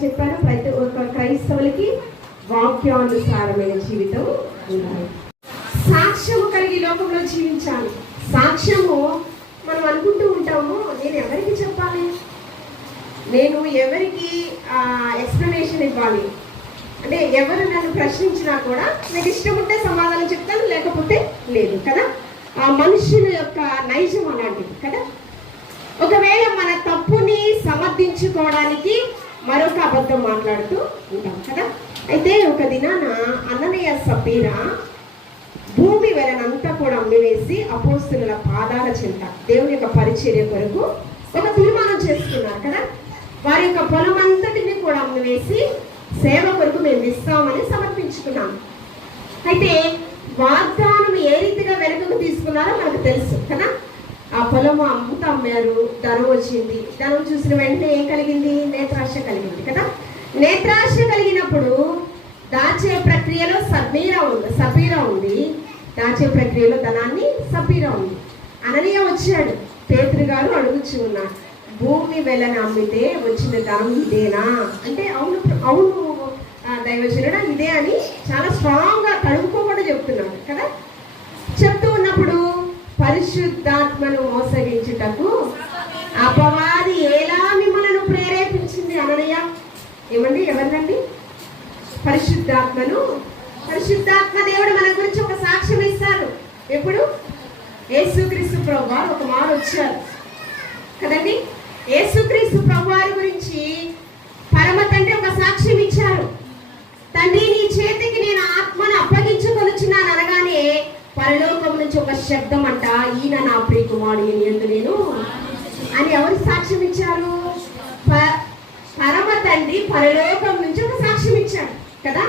చెప్పాను, ప్రతి ఒక్క క్రైస్తవులకి వాక్యానుసారమైన జీవితం ఉండాలి. సాక్ష్యము కలిగి లోకంలో జీవించాలి. సాక్ష్యము మనం అనుకుంటూ ఉంటాము, నేను ఎవరికి చెప్పాలి, నేను ఎవరికి ఎక్స్ప్లెనేషన్ ఇవ్వాలి అంటే, ఎవరు నన్ను ప్రశ్నించినా కూడా నాకు ఇష్టం ఉంటే సమాధానం చెప్తాను, లేకపోతే లేదు కదా. ఆ మనుషుల యొక్క నైజం అలాంటిది కదా. ఒకవేళ మన తప్పుని సమర్థించుకోవడానికి మరొక అబద్ధం మాట్లాడుతూ ఉంటాం కదా. అయితే ఒక దినాన అననీయ సపీరా భూమి వెలనంతా కూడా అమ్మివేసి అపోస్తలుల పాదాల చెంత దేవుని యొక్క పరిచర్య కొరకు ఒక తీర్మానం చేసుకున్నారు కదా. వారి యొక్క పొలం అంతటిని కూడా అమ్మివేసి సేవ కొరకు మేము ఇస్తామని సమర్పించుకున్నాం. అయితే వాగ్దానం ఏ రీతిగా వెనుకకు తీసుకున్నారో మనకు తెలుసు కదా. ఆ పొలము అంతా అమ్మారు, ధనం వచ్చింది. ధనం చూసిన వెంటనే ఏం కలిగింది? నేత్రాశ కలిగింది కదా. నేత్రాశ కలిగినప్పుడు దాచే ప్రక్రియలో సపీరా ఉంది, దాచే ప్రక్రియలో ధనాన్ని సపీరా ఉంది. అననీయ వచ్చాడు, పేతురు గారు అడుగుచూ ఉన్నారు, భూమి వెలని అమ్మితే వచ్చిన ధనం ఇదేనా అంటే, అవును అవును దైవజనుడా ఇదే అని చాలా స్ట్రాంగ్గా తడుముకోకుండా చెప్తున్నాడు కదా. చెప్తూ ఉన్నప్పుడు పరిశుద్ధాత్మను మోసగించుటకు అపవాది ఎలా మిమ్మల్ని ప్రేరేపించింది అననీయ? ఏమండి, ఎవరినండి? పరిశుద్ధాత్మ దేవుడు మన గురించి ఒక సాక్ష్యం ఇస్తారు. ఎప్పుడు యేసుక్రీస్తు ప్రభువారు ఒక మారు వచ్చారు కదండి. యేసుక్రీస్తు ప్రభువారి గురించి పరమ తండ్రి ఒక సాక్ష్యం ఇచ్చారు. తండ్రి, నీ చేతికి నేను ఆత్మను అప్పగించుకొనుచున్నాను అనగానే పరలోకం నుంచి ఒక శబ్దం అంట, ఈయన నా ప్రియ కుమారుడు యందు నేను అని ఎవరు సాక్ష్యం ఇచ్చారు? పరమ తండ్రి పరలోకం నుంచి ఒక సాక్ష్యం ఇచ్చాడు కదా.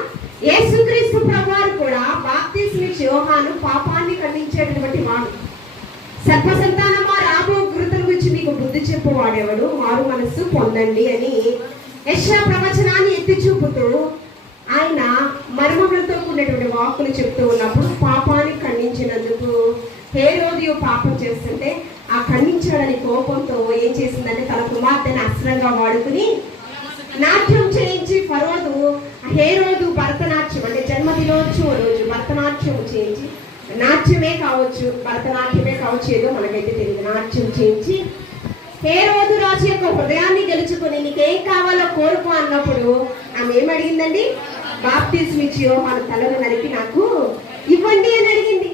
యేసుక్రీస్తు ప్రభువారు కూడా బాప్తిస్మిచ్చి యోహాను పాపాన్ని ఖండించేటటువంటి వాడు. సర్పసంతానమా, రాబో గురుతుల గురించి మీకు బుద్ధి చెప్పువాడెవడు, మారు మనస్సు పొందండి అని యెషయా ప్రవచనాన్ని ఎత్తి చూపుతూ ఆయన మర్మములతో కూడినటువంటి వాక్కులు చెప్తూ ఉన్నప్పుడు పాపాన్ని ఖండించినందుకు హేరోదియు పాపం చేస్తుంటే ఆ ఖండించాడని కోపంతో ఏం చేసిందంటే తన కుమార్తెని అస్త్రంగా వాడుకుని నాట్యం చేయించి హేరోదు భరతనాట్యం అంటే జన్మదినోత్సవం రోజు భరతనాట్యం చేయించి, నాట్యమే కావచ్చు భరతనాట్యమే కావచ్చు ఏదో మనకైతే తెలియదు, నాట్యం చేయించి హేరోదు రాజు యొక్క హృదయాన్ని గెలుచుకుని నీకేం కావాలో కోరుకో అన్నప్పుడు ఆమె ఏమడిగిందండి? బాప్తిస్మిచ్చి యోహాను తలను నరికి నాకు ఇవ్వండి అని అడిగింది.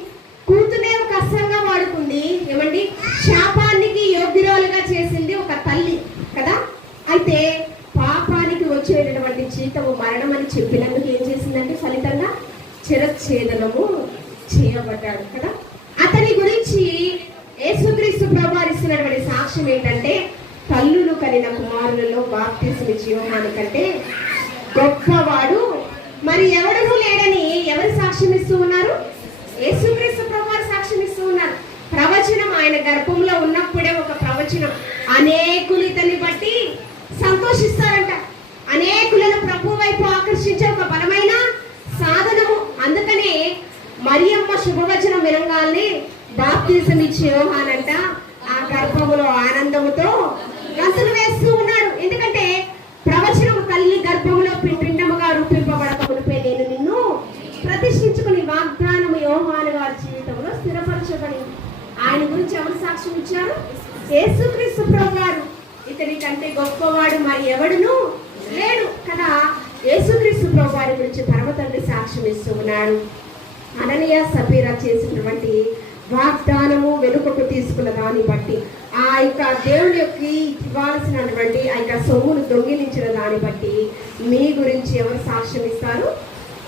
కూతునే ఒక అస్త్రంగా వాడుకుంది. ఏమండి, శాపానికి యోగ్యురాలుగా చేసింది ఒక తల్లి కదా. అయితే పాపానికి వచ్చేటటువంటి జీతము మరణం అని చెప్పినందుకు ఏం చేసిందంటే ఫలితంగా చిరచ్ఛేదనము చేయబడ్డాడు కదా. అతని గురించి యేసుక్రీస్తు ప్రభువారు ఇస్తున్నటువంటి సాక్ష్యం ఏంటంటే, తల్లులు కనిన కుమారులలో బాప్తిస్మిచ్చి యోహాను కంటే గొప్పవాడు మరి ఎవడనూ లేడని ఎవరు సాక్ష్యం ఇస్తూ ఉన్నారు? యేసుక్రీస్తు ప్రభువారు సాక్ష్యం ఇస్తూ ఉన్నారు. ప్రవచనం ఆయన గర్భంలో ఉన్నప్పుడే ఒక ప్రవచనం అనేకులు ఇతన్ని బట్టి సంతోషిస్తారంట. అనేకులను ప్రభు వైపు ఆకర్షించే ఒక బలమైన సాధనము. అందుకనే మరియమ్మ శుభవచనం వినంగానే బాప్తిజం ఇచ్చే యోహానంట ఆ గర్భములో ఆనందముతో గంతులు వేస్తూ ఉన్నాడు. ఎందుకంటే ప్రవచనము తల్లి గర్భములో పిండముగా రూపింపబడకమునిపై నేను నిన్ను ప్రతిష్ఠించుకుని వాగ్దానము యోహాను వారి జీవితంలో స్థిరపరచబడింది. ఆయన గురించి ఎవరు సాక్ష్యం ఇచ్చారు? యేసుక్రీస్తు ప్రభువారు. ఇతని కంటే గొప్పవాడు మరి ఎవడును లేడు కదా. యేసుక్రీస్తు ప్రభువారి గురించి పరమ తండ్రి సాక్ష్యం ఇస్తూ ఉన్నాడు. అననీయ సఫీరా చేసినటువంటి వాగ్దానము వెనుకకు తీసుకున్న దాన్ని బట్టి, ఆ యొక్క దేవుని యొక్క ఇవ్వాల్సినటువంటి ఆ యొక్క సొమ్మును దొంగిలించిన దాన్ని బట్టి మీ గురించి ఎవరు సాక్ష్యం ఇస్తారు?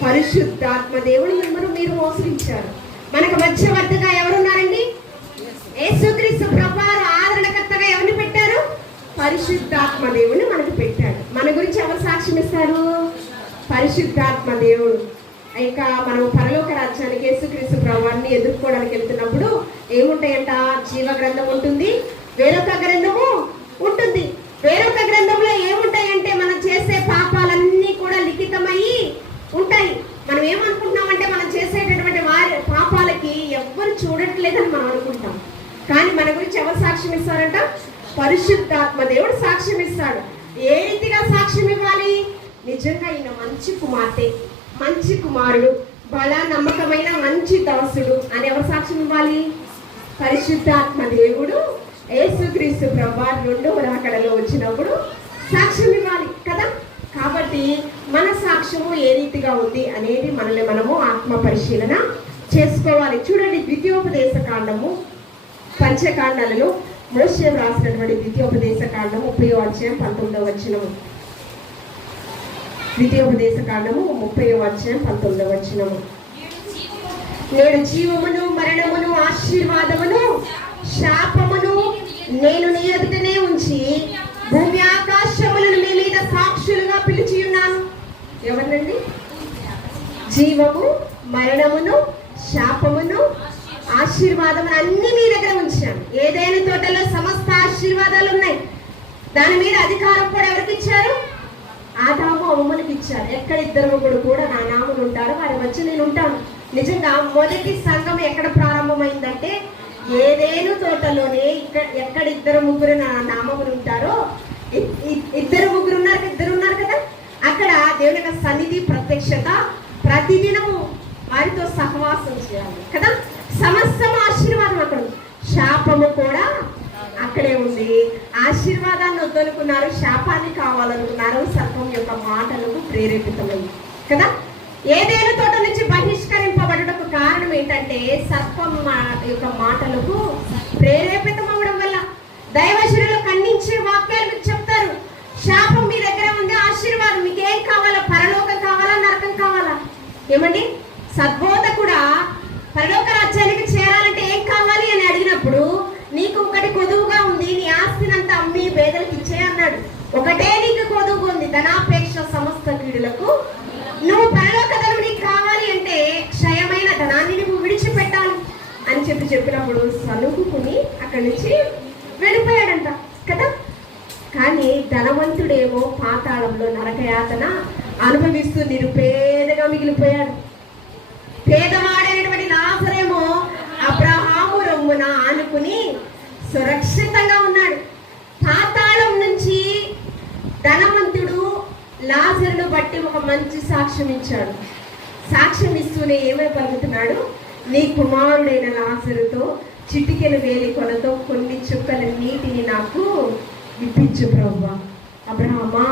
పరిశుద్ధాత్మ దేవుని మిమ్మల్ని మీరు మోసరించారు. మనకు మధ్యవర్తిగా ఎవరున్నారండి? యేసుక్రీస్తు ప్రభువారు ఆదరణకర్తగా ఎవరిని పెట్టారు? పరిశుద్ధాత్మ దేవుని మనకు పెట్టాడు. మన గురించి ఎవరు సాక్ష్యం ఇస్తారు? పరిశుద్ధాత్మ దేవుడు. ఇంకా మనం పరలోక రాజ్యానికి యేసుక్రీస్తు ప్రభువారిని ఎదుర్కోవడానికి వెళ్తున్నప్పుడు ఏముంటాయంట? జీవ గ్రంథం ఉంటుంది, వేరొక గ్రంథము ఉంటుంది. వేరొక గ్రంథంలో ఏముంటాయంటే మనం చేసే పాపాలన్నీ కూడా లిఖితమయ్యి ఉంటాయి. మనం ఏమనుకుంటున్నామంటే మనం చేసేటటువంటి వారి పాపాలకి ఎవ్వరు చూడట్లేదని మనం అనుకుంటాం. కానీ మన గురించి ఎవరు సాక్ష్యం ఇస్తారంట? పరిశుద్ధాత్మ దేవుడు సాక్ష్యం ఇస్తాడు. ఏ రీతిగా సాక్ష్యం ఇవ్వాలి? నిజంగా ఈయన మంచి కుమార్తె, మంచి కుమారుడు, బలా నమ్మకమైన మంచి దాసుడు అని ఎవరు సాక్ష్యం ఇవ్వాలి? పరిశుద్ధాత్మ దేవుడు యేసుక్రీస్తు ప్రభువారు రెండవ రాకడలో వచ్చినప్పుడు సాక్ష్యం ఇవ్వాలి కదా. కాబట్టి మన సాక్ష్యము ఏ రీతిగా ఉంది అనేది మనల్ని మనము ఆత్మ పరిశీలన చేసుకోవాలి. చూడండి, ద్వితీయోపదేశ కాండము పంచకాండాలలో మోషే రాసినటువంటి ద్వితీయోపదేశ కాండము 30వ అధ్యాయం 19వ వచనము. ద్వితీయోపదేశ కాండము 30వ అధ్యాయం 19వ వచనము. నేడు జీవమును మరణమును ఆశీర్వాదమును శాపమును నేను నీ ఎదుటనే ఉంచి భూమి ఆకాశములను మీ మీద సాక్షులుగా పిలిచి ఉన్నాను. ఎవరినండి? జీవము మరణమును శాపమును ఆశీర్వాదమును అన్ని మీ దగ్గర ఉంచాను. ఏదైనా తోటలో సమస్త ఆశీర్వాదాలు ఉన్నాయి. దాని మీద అధికారం కూడా ఎవరికి ఇచ్చారు? ఆదాము అమ్మనికి ఇచ్చారు. ఎక్కడ ఇద్దరు ముగ్గురు కూడా నా నామములు ఉంటారు, వారి మధ్య నేను ఉంటాను. నిజంగా మొదటి సంఘం ఎక్కడ ప్రారంభమైందంటే ఏదేను తోటలోనే. ఎక్కడ ఇద్దరు ముగ్గురు నా నామములు ఉంటారో, ఇద్దరు ముగ్గురు ఉన్నారు కదా, అక్కడ దేవుని యొక్క సన్నిధి ప్రత్యక్షత ప్రతిదినము వారితో సహవాసం చేయాలి కదా. సమస్తం ఆశీర్వాదం అక్కడ, శాపము కూడా అక్కడే ఉంది. ఆశీర్వాదాన్ని వద్దనుకున్నారు, శాపాన్ని కావాలనుకున్నారు. సర్పం యొక్క మాటలకు ప్రేరేపితమైంది కదా. ఏదైనా తోట నుంచి బహిష్కరింపబడటకు కారణం ఏంటి? ఏంటంటే సర్పం యొక్క మాటలకు ప్రేరేపితం అవ్వడం వల్ల దైవజనులు ఖండించే వాక్యాలు మీకు చెప్తారు. శాపం మీ దగ్గర ఉంది, ఆశీర్వాదం మీకు ఏం కావాలా? పరలోకం కావాలా, నరకం కావాలా? ఏమండి, సద్బోధకుడా పరలోక రాజ్యానికి చేరాలంటే ఏం కావాలి అని అడిగినప్పుడు నీకు ఒకటి కొదువుగా ఉంది, నీ ఆస్తినంతా అమ్మి పేదలకు ఇచ్చే అన్నాడు. ఒకటే నీకు కొదువుగా ఉంది, ధనాపేక్ష సమస్త కీడులకు. నువ్వు పరలోక ధనం నీకు కావాలి అంటే క్షయమైన ధనాన్ని నువ్వు విడిచిపెట్టాలి అని చెప్పినప్పుడు సలుగుకుని అక్కడి నుంచి వెళ్ళిపోయాడంట కదా. కానీ ధనవంతుడేమో పాతాళంలో నరకయాతన అనుభవిస్తూ నిరుపేదగా మిగిలిపోయాడు. పేదవాడైనటువంటి లాజరేమో అబ్రహాము రొమ్మున ఆనుకుని సురక్షితంగా ఉన్నాడు. పాతాళం నుంచి ధనవంతుడు లాజరును బట్టి ఒక మంచి సాక్ష్యం ఇచ్చాడు. సాక్ష్యం ఇస్తూనే ఏమై పలుకుతున్నాడు? నీ కుమారుడైన లాజరుతో చిటికెలు వేలి కొనతో కొన్ని చుక్కల నీటిని నాకు ఇప్పించు ప్రభువా. అబ్రహామా,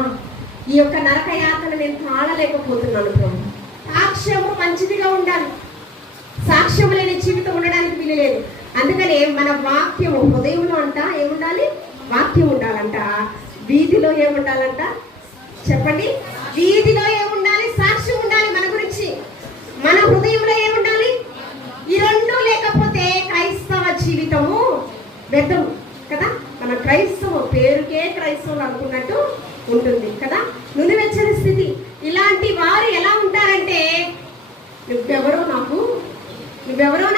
ఈ యొక్క నరకయాతన నేను తాళలేకపోతున్నాను ప్రభు. సాక్ష్యము మంచిదిగా ఉండాలి. సాక్ష్యం లేని జీవితం ఉండడానికి వీలు లేదు. అందుకనే మన వాక్యము హృదయంలో అంట ఏముండాలి? వాక్యం ఉండాలంట. వీధిలో ఏముండాలంట? చెప్పండి. వీధిలో ఏముండాలి? సాక్ష్యం ఉండాలి మన గురించి. మన హృదయంలో ఏముండాలి? ఈ రెండు లేకపోతే క్రైస్తవ జీవితము వ్యర్థము కదా. మన క్రైస్తవం పేరుకే క్రైస్తవులు అనుకున్నట్టు ఉంటుంది కదా. నునివెచ్చని స్థితి. ఇలాంటి వారు ఎలా ఉంటారంటే నువ్వెవరో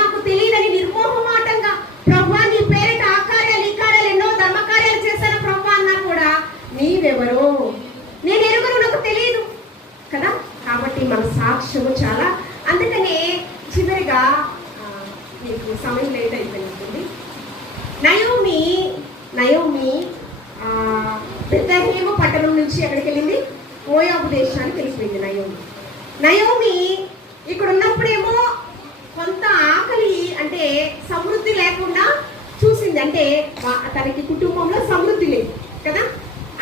నాకు తెలియదని నిర్మోహమాటంగా ప్రభువా నీ పేరిట ఆ కార్యాలు ఈ కార్యాలు ఎన్నో ధర్మకార్యాలు చేశాను ప్రభువా అన్నా కూడా నీవెవరో నేను ఎరుగను, నాకు తెలియదు కదా. కాబట్టి మన సాక్ష్యము చాలా. అందుకనే చివరిగా మీకు సమయం లేట్ అయిపోయింది. నయోమి బెత్లెహేము పట్టణం నుంచి ఎక్కడికి వెళ్ళింది? మోయాబు దేశానికి వెళ్ళిపోయింది నయోమి. ఇక్కడ ఉన్నప్పుడేమో కొంత ఆకలి అంటే సమృద్ధి లేకుండా చూసింది. అంటే తనకి కుటుంబంలో సమృద్ధి లేదు కదా.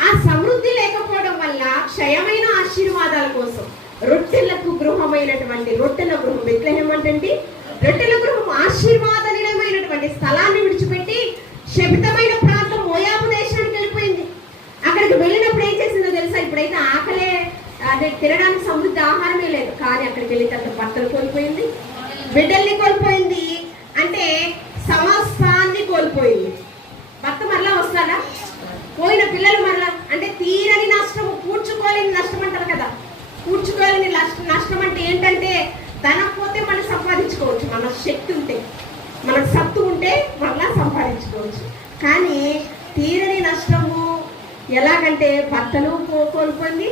ఆ సమృద్ధి లేకపోవడం వల్ల క్షయమైన ఆశీర్వాదాల కోసం రొట్టెలకు గృహమైనటువంటి రొట్టెల గృహం బెత్లెహేము అంటే రొట్టెల గృహం ఆశీర్వాద నిలయమైనటువంటి స్థలాన్ని విడిచిపెట్టి శపితమైన ప్రాంతం మోయాబు దేశానికి వెళ్ళిపోయింది. అక్కడికి వెళ్ళినప్పుడు ఏం చేసిందో తెలుసా? ఇప్పుడైతే ఆకలే అదే తినడానికి సమృద్ధి ఆహారమే లేదు. కానీ అక్కడికి వెళ్ళి తన భర్తలు కోల్పోయింది, బిడ్డల్ని కోల్పోయింది, అంటే సమస్తాన్ని కోల్పోయింది. భర్త మరలా వస్తాడా? పోయిన పిల్లలు మరలా అంటే తీరని నష్టము, పూడ్చుకోలేని నష్టం అంటారు కదా. పూడ్చుకోలేని నష్టం అంటే ఏంటంటే ధనం పోతే మనం సంపాదించుకోవచ్చు, మన శక్తి ఉంటే, మనకు సత్తు ఉంటే మరలా సంపాదించుకోవచ్చు. కానీ తీరని నష్టము ఎలాగంటే భర్తను కోల్పోయింది,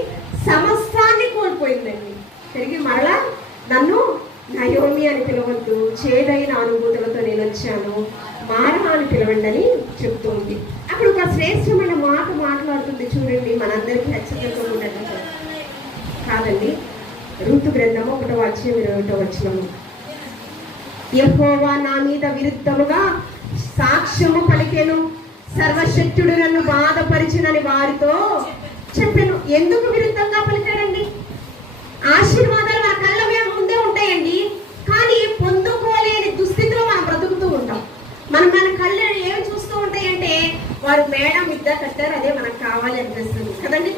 సమస్తాన్ని కోల్పోయిందండి. తిరిగి మరలా నన్ను నయోమి అని పిలవద్దు, చేదైన అనుభూతులతో నేను వచ్చాను, మారా అని పిలవండి అని చెప్తుంది. అక్కడ ఒక శ్రేష్టమైన మాట మాట్లాడుతుంది చూడండి, మనందరికీ హెచ్చరికతో ఉండండి కాదండి. ఋతు గ్రంథము 1:21 యెహోవా నా మీద విరుద్ధముగా సాక్ష్యము పలికెను, సర్వశక్తుడు నన్ను బాధపరిచినని వారితో చెప్పాను. ఎందుకు విరుద్ధంగా పలికాడండి? ఆశీర్వాదాలు మన కళ్ళ ముందే ఉంటాయండి, కానీ పొందుకోలేని దుస్థితిలో మనం బ్రతుకుతూ ఉంటాం. మన కళ్ళు ఏమి చూస్తూ ఉంటాయంటే వారు మేడ మిద్ద కట్టారు, అదే మనకు కావాలి అనిపిస్తుంది కదండి.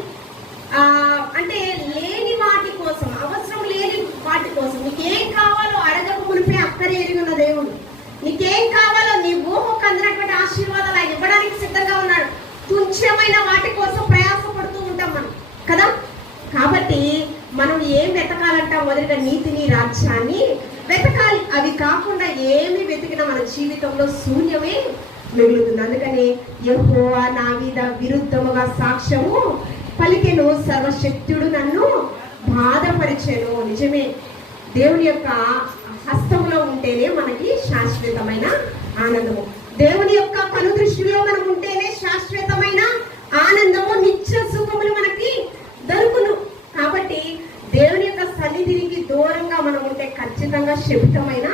అంటే లేని వాటి కోసం, అవసరం లేని వాటి కోసం నీకేం కావాలో అడగక మునిపే అక్కడే ఎరిగి ఉన్న దేవుడు. నీకేం కావాలో నీ ఊహకు అందినటువంటి ఆశీర్వాదాలు ఆయన ఇవ్వడానికి సిద్ధంగా ఉన్నాడు. తుచ్చమైన వాటి కోసం ప్రయాసపడుతూ ఉంటాం మనం కదా. కాబట్టి మనం ఏం వెతకాలంట? మొదటిగా నీతిని, రాజ్యాన్ని వెతకాలి. అవి కాకుండా ఏమి వెతికినా మన జీవితంలో శూన్యమే మిగులుతుంది. అందుకని యెహోవా నా మీద విరుద్ధముగా సాక్ష్యము పలికెను, సర్వశక్తుడు నన్ను బాధపరిచెను. నిజమే, దేవుని యొక్క హస్తంలో ఉంటేనే మనకి శాశ్వతమైన ఆనందము. దేవుని యొక్క కను దృష్టిలో మనం ఉంటేనే శాశ్వతమైన ఆనందము, నిత్య సుఖములు మనకి దొరుకును. కాబట్టి దేవుని యొక్క సన్నిధికి దూరంగా మనం ఉంటే ఖచ్చితంగా శపితమైన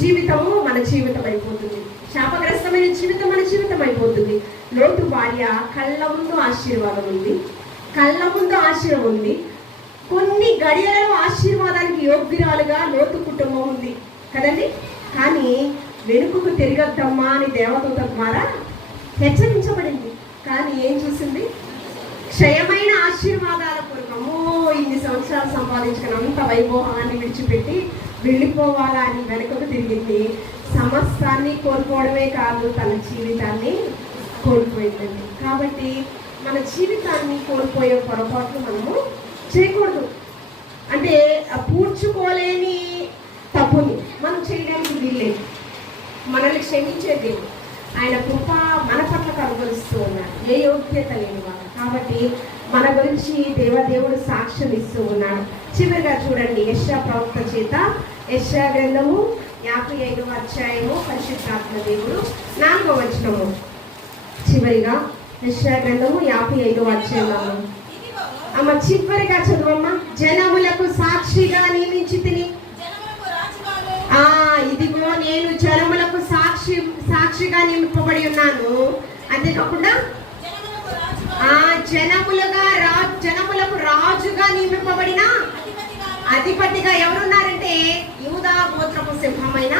జీవితము మన జీవితం అయిపోతుంది, శాపగ్రస్తమైన జీవితం మన జీవితం అయిపోతుంది. లోతు భార్య కళ్ళ ముందు ఆశీర్వాదం ఉంది, కళ్ళ ముందు ఆశీర్వాదం ఉంది. కొన్ని గడియలలో ఆశీర్వాదానికి యోగ్యురాలుగా లోతు కుటుంబం ఉంది కదండి. కానీ వెనుకకు తిరగద్దమ్మా అని దేవదూత ద్వారా హెచ్చరించబడింది. కానీ ఏం చూసింది? క్షయమైన ఆశీర్వాదాల కొరకు అమ్మో ఇన్ని సంవత్సరాలు సంపాదించుకుని అంత వైభవాన్ని విడిచిపెట్టి వెళ్ళిపోవాలా అని వెనుకకు తిరిగింది. సమస్తాన్ని కోల్పోవడమే కాదు, తన జీవితాన్ని కోల్పోయిందండి. కాబట్టి మన జీవితాన్ని కోల్పోయే పొరపాట్లు మనము చేయకూడదు. అంటే పూడ్చుకోలేని తప్పుని మనం చేయడానికి వీల్లేదు. మనల్ని క్షమించేది ఆయన కృప మన పట్ల కనుగొలుస్తూ ఉన్నాడు, ఏ యోగ్యత లేని వాళ్ళు. కాబట్టి మన గురించి దేవుడు సాక్ష్యం ఇస్తూ ఉన్నాడు. చివరిగా చూడండి, యెషయా ప్రవక్త చేత యెషయా గ్రంథము 55వ అధ్యాయము పరిశుద్ధాత్మ దేవుడు 4వ వచనము. చివరిగా యెషయా గ్రంథము 55వ అధ్యాయము. అమ్మ చివరిగా చదువమ్మ. జనములకు సాక్షిగా నియమించితిని. ఇదిగో నేను జనములకు సాక్షిగా నియమింపబడి ఉన్నాను. అంతేకాకుండా జనములకు రాజుగా నియమింపబడిన అధిపతిగా ఎవరున్నారంటే యూదా గోత్రపు సింహమైన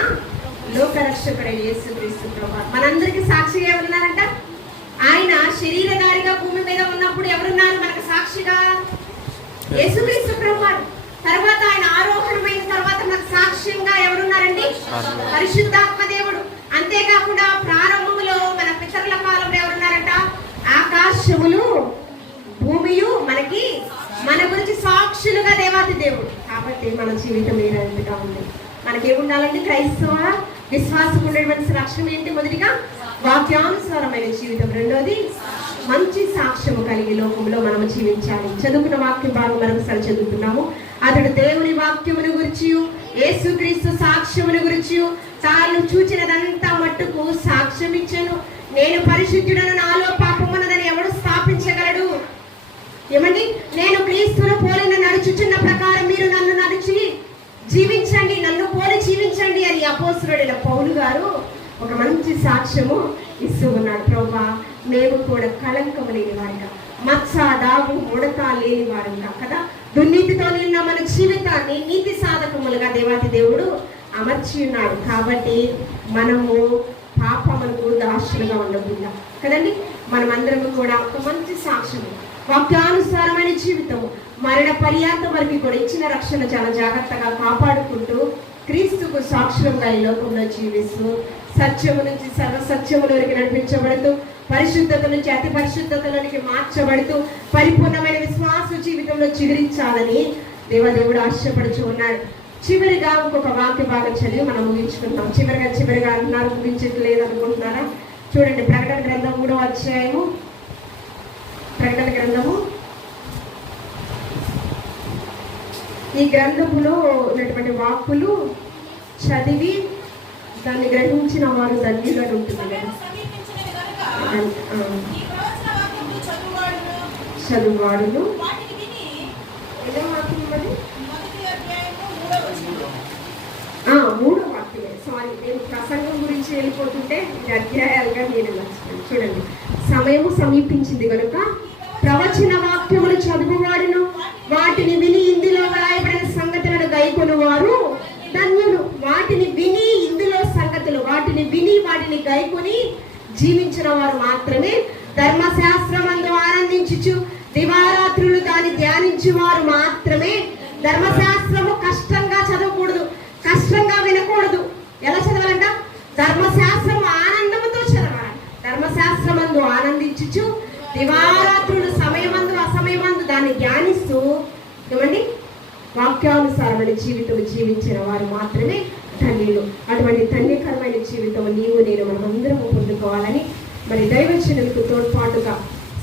లోకరక్షకుడైన యేసుక్రీస్తు ప్రభువు. మనందరికి సాక్షిగా ఎవరున్నారంట? ఆయన శరీరధారిగా భూమి మీద ఉన్నప్పుడు ఎవరున్నారు మనకు సాక్షిగా? యేసుక్రీస్తు ప్రభువు. తర్వాత ఆయన ఆరోహణమైన తర్వాత మనకు సాక్ష్యంగా ఎవరున్నారండి? పరిశుద్ధాత్మ దేవుడు. అంతేకాకుండా ప్రారంభంలో మన పితరుల కాలంలో ఎవరున్నారంట? ఆకాశములు భూమియు మన గురించి సాక్షులుగా దేవాది దేవుడు. కాబట్టి మన జీవితం ఏ రీతిగా ఉంది? మనకేముండాలండి? క్రైస్తవ విశ్వాసం ఉండేటువంటి లక్ష్యం ఏంటి? మొదటిగా వాక్యానుసారమైన జీవితం. రెండోది మంచి సాక్ష్యము కలిగి లోకంలో మనము జీవించాలి. చదువుకున్న వాక్యం భాగం మరొకసారి చదువుతున్నాము. అతడు దేవుని వాక్యమును గురించి, యేసుక్రీస్తు సాక్ష్యమును గురించి తాను చూచినదంతా మట్టుకు సాక్ష్యం ఇచ్చాను. నేను పరిశుద్ధుడను, నాలో పాపమున్నదని ఎవడు స్థాపించగలడు? ఏమండి? నేను క్రీస్తును పోలిన నడుచుచున్న ప్రకారం మీరు నన్ను నడిచి జీవించండి, నన్ను పోలి జీవించండి అని అపోస్తలుడైన పౌలు గారు ఒక మంచి సాక్ష్యము ఇస్తూ ఉన్నాడు. ప్రభువా, మేము కూడా కళంకము లేని వారిగా, మచ్చ దాగు ముడత లేని వారుగా కదా, దుర్నీతితో నిన్న మన జీవితాన్ని నీతి సాధకములుగా దేవాది దేవుడు అమర్చి ఉన్నాడు. కాబట్టి మనము పాపములకు దాసులుగా ఉండకుండా కదండి, మనమందరము కూడా ఒక మంచి సాక్ష్యము, వాక్యానుసారమైన జీవితము, మరణ పర్యాంతం వరకు కూడా ఇచ్చిన రక్షణ చాలా జాగ్రత్తగా కాపాడుకుంటూ క్రీస్తుకు సాక్షులంగా ఈ లోకంలో జీవిస్తూ సత్యము నుంచి సర్వసత్యములోనికి నడిపించబడుతూ పరిశుద్ధత నుంచి అతి పరిశుద్ధతలోనికి మార్చబడుతూ పరిపూర్ణమైన విశ్వాస జీవితంలో చిగురించాలని దేవదేవుడు ఆశపడుచు ఉన్నాడు. చివరిగా ఇంకొక వాక్య భాగం చదివి మనం ముగించుకుంటాం. చివరిగా అన్నారు, ముగించట్లేదు అనుకుంటున్నారా? చూడండి, ప్రకటన గ్రంథం 3వ అధ్యాయము. ప్రకటన గ్రంథము, ఈ గ్రంథములో ఉన్నటువంటి వాక్కులు చదివి దాన్ని గ్రహించిన వారు ధన్యులని ఉంటుంది కదా. చదువువాడును ఏదో వాక్యం మరి 3వ వాక్యమే. సారీ, నేను ప్రసంగం గురించి వెళ్ళిపోతుంటే ఇది అధ్యాయాలుగా నేను మర్చిపోయాను. చూడండి, సమయము సమీపించింది కనుక ప్రవచన వాక్యములు చదువువాడును వాటిని విని ఇందులో వ్రాయబడిన సంగతులను గైకొను వారు ధన్యులు. వాటిని విని ఇందులో సంగతులు వాటిని గైకొని జీవించిన వారు మాత్రమే ధర్మశాస్త్రమందు ఆనందించుచు దివారాత్రులు దాన్ని ధ్యానించు వారు మాత్రమే. ధర్మశాస్త్రము కష్టంగా చదవకూడదు, కష్టంగా వినకూడదు. ఎలా చదవాలంట? ధర్మశాస్త్రము ఆనందముతో చదవాలి. ధర్మశాస్త్రమందు ఆనందించుచు దివారాత్రులు సమయమందు అసమయమందు దాన్ని ధ్యానిస్తూ ఏమండి వాక్యానుసారమైన జీవితం జీవించిన వారు మాత్రమే ధన్యులు. అటువంటి ధన్యకరమైన జీవితం నీవు నేను మనమందరము పొందుకోవాలని మరి దైవజనులకు తోడ్పాటుగా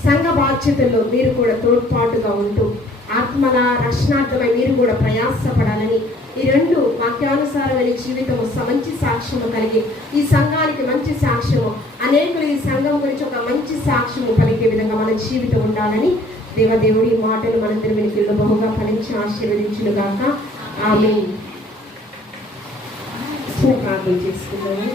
సంఘ బాధ్యతల్లో మీరు కూడా తోడ్పాటుగా ఉంటూ ఆత్మల రక్షణార్థమై మీరు కూడా ప్రయాసపడాలని, ఈ 2 వాక్యానుసారమైన జీవితము మంచి సాక్ష్యము కలిగి ఈ సంఘానికి మంచి సాక్ష్యము, అనేకులు ఈ సంఘం గురించి ఒక మంచి సాక్ష్యము పలికే విధంగా మన జీవితం ఉండాలని దేవదేవుడి మాటలు మనందరి వెనుకల్లో బహుగా ఫలించి ఆశీర్వదించును గాక. ఆమేన్. ప్రార్థన చేసుకున్నాము.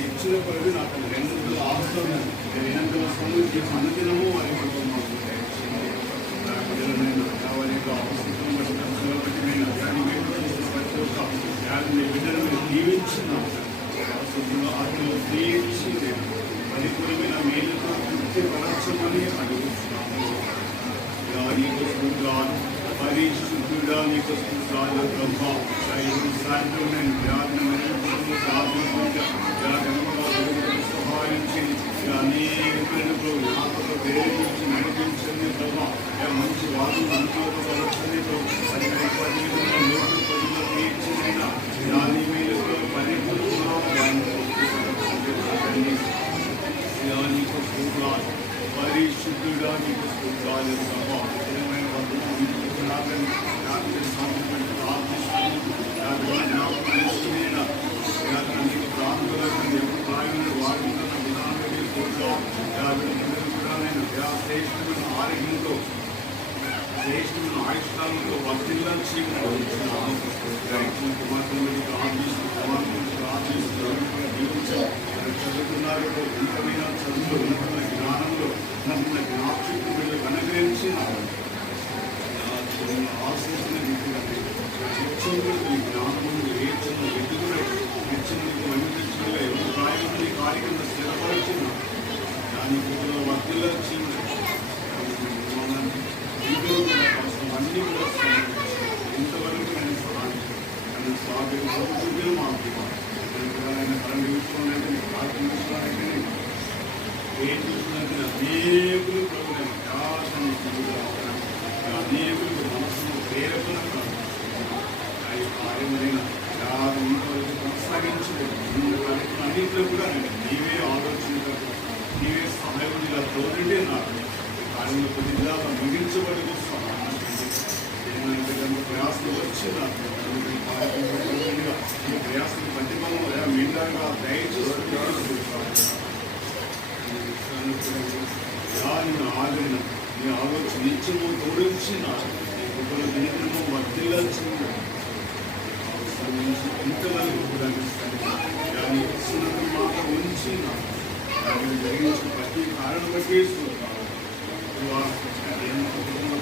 ఇచ్చిన కొరకు నాకు రెండు ఆస్తులు రెండు సమృద్ధి అనుదినము అని బిడ్డలను దీవించిన ఆత్మలో దీవించి పరిపూర్ణమైన మేలుతో తృప్తి పరచమని అడుగుతున్నాను. నీకు స్తోత్రాలు పరిశుద్ధుడా, నీకు స్తోత్రాలు బ్రహ్మ సాయంత్రం నేను సహాయం చేసి అనేకులను నాతో ప్రేరేపించి నడిపించండి బ్రహ్మ. మంచి వారు అనుకోవచ్చనితో లోటు పనులు తీర్చినైనా దాని మీద నీకు స్తోత్రాలు పరిశుద్ధుడా, నీకు స్తోత్రాలు బ్రహ్మ. శ్రేష్ఠమైన ఆరోగ్యంతో శ్రేష్ఠమైన ఆయుష్కాలంలో వర్తిల్లాల్సి చదువుతున్నారు. ఉన్నతమైన చదువులో ఉన్నతమైన జ్ఞానంలో ఉన్నతమైన జ్ఞాపశక్తి వీళ్ళు అనుగ్రహించిన ఆశించిన శిక్షణలు ఈ జ్ఞానములు ఏడ్చిన ఎదుగులు నిత్యములకు అనుగ్రహించిన ఎవరు ప్రాయంలో ఈ కార్యక్రమం స్థిరపరిచిన దాని వర్తిల్లాల్సి అన్నీ కూడా ఇంతవరకు నేను సహాయం సాగులు మాకు పరమ విషయంలో ప్రార్థన విషయాలైతే ఏ చూసినట్టు అనేకులు ప్రభుత్వం అనేకులకు మనసును ప్రేరణ కార్యమైన ఇంతవరకు కొనసాగించలేదు. కార్యక్రమాన్ని అన్నింటిలో కూడా నీవే ఆలోచన, నీవే సహాయకుడిగా తోడుంటే నాకు కార్యంలో కొద్దిగా ముగించబడుతూ సహాయం ప్రయాసం వచ్చి నాకు ఈ ప్రయాసం ప్రతిఫలం మెండగా దయచేసి ఆదరణ నీ ఆలోచన నిత్యము తోడించి నాకు ఒకరు దినము వర్తిల్లాల్సింది ఇంతవరకు కూడా దాన్ని ఇస్తున్నట్టు మాట ఉంచి దాన్ని జరిగించిన ప్రతి కారణం బట్టి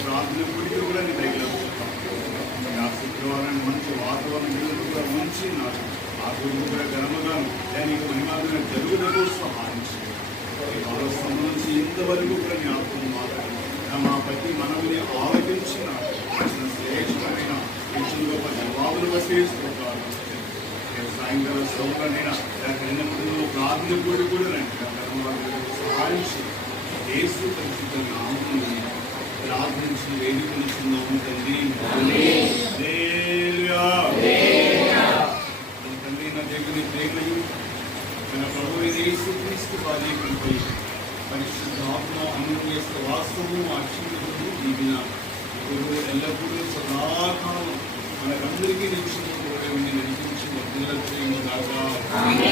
ప్రార్థన గుడికి కూడా నీ దగ్గర ఆ శుక్రవారాన్ని మంచి వాతావరణం కూడా ఉంచి నాకు ఆ గుడి కూడా ఘనముగా దానికి మహిమాగా జరుగుటకు సహాయం చేయాలి. సంబంధించి ఇంతవరకు కూడా జ్ఞాపకం మాట్లాడి మా ప్రతి మనల్ని ఆలోచించిన శ్రేష్టమైన గొప్ప జవాబులు బట్టి సాయంకాల సౌకర్యమైన ప్రార్థన కూడా కూడా సహాయం చేసి పరిస్థితుల నామం ప్రార్థించి వేడుకొనిచున్నాము తండ్రి. తండ్రి నా దేవుని ప్రేమయు మన ప్రభువైన యేసుక్రీస్తు బాధ్యతపై పరిశుద్ధాత్మ అనుగ్రహిత వాస్తవము ఆశీర్వదము దీవిన ఇప్పుడు ఎల్లప్పుడూ సదాకాలం మనకందరికీ నిలిచిన నడిపించి వర్ధిల్ల చేయను గాక.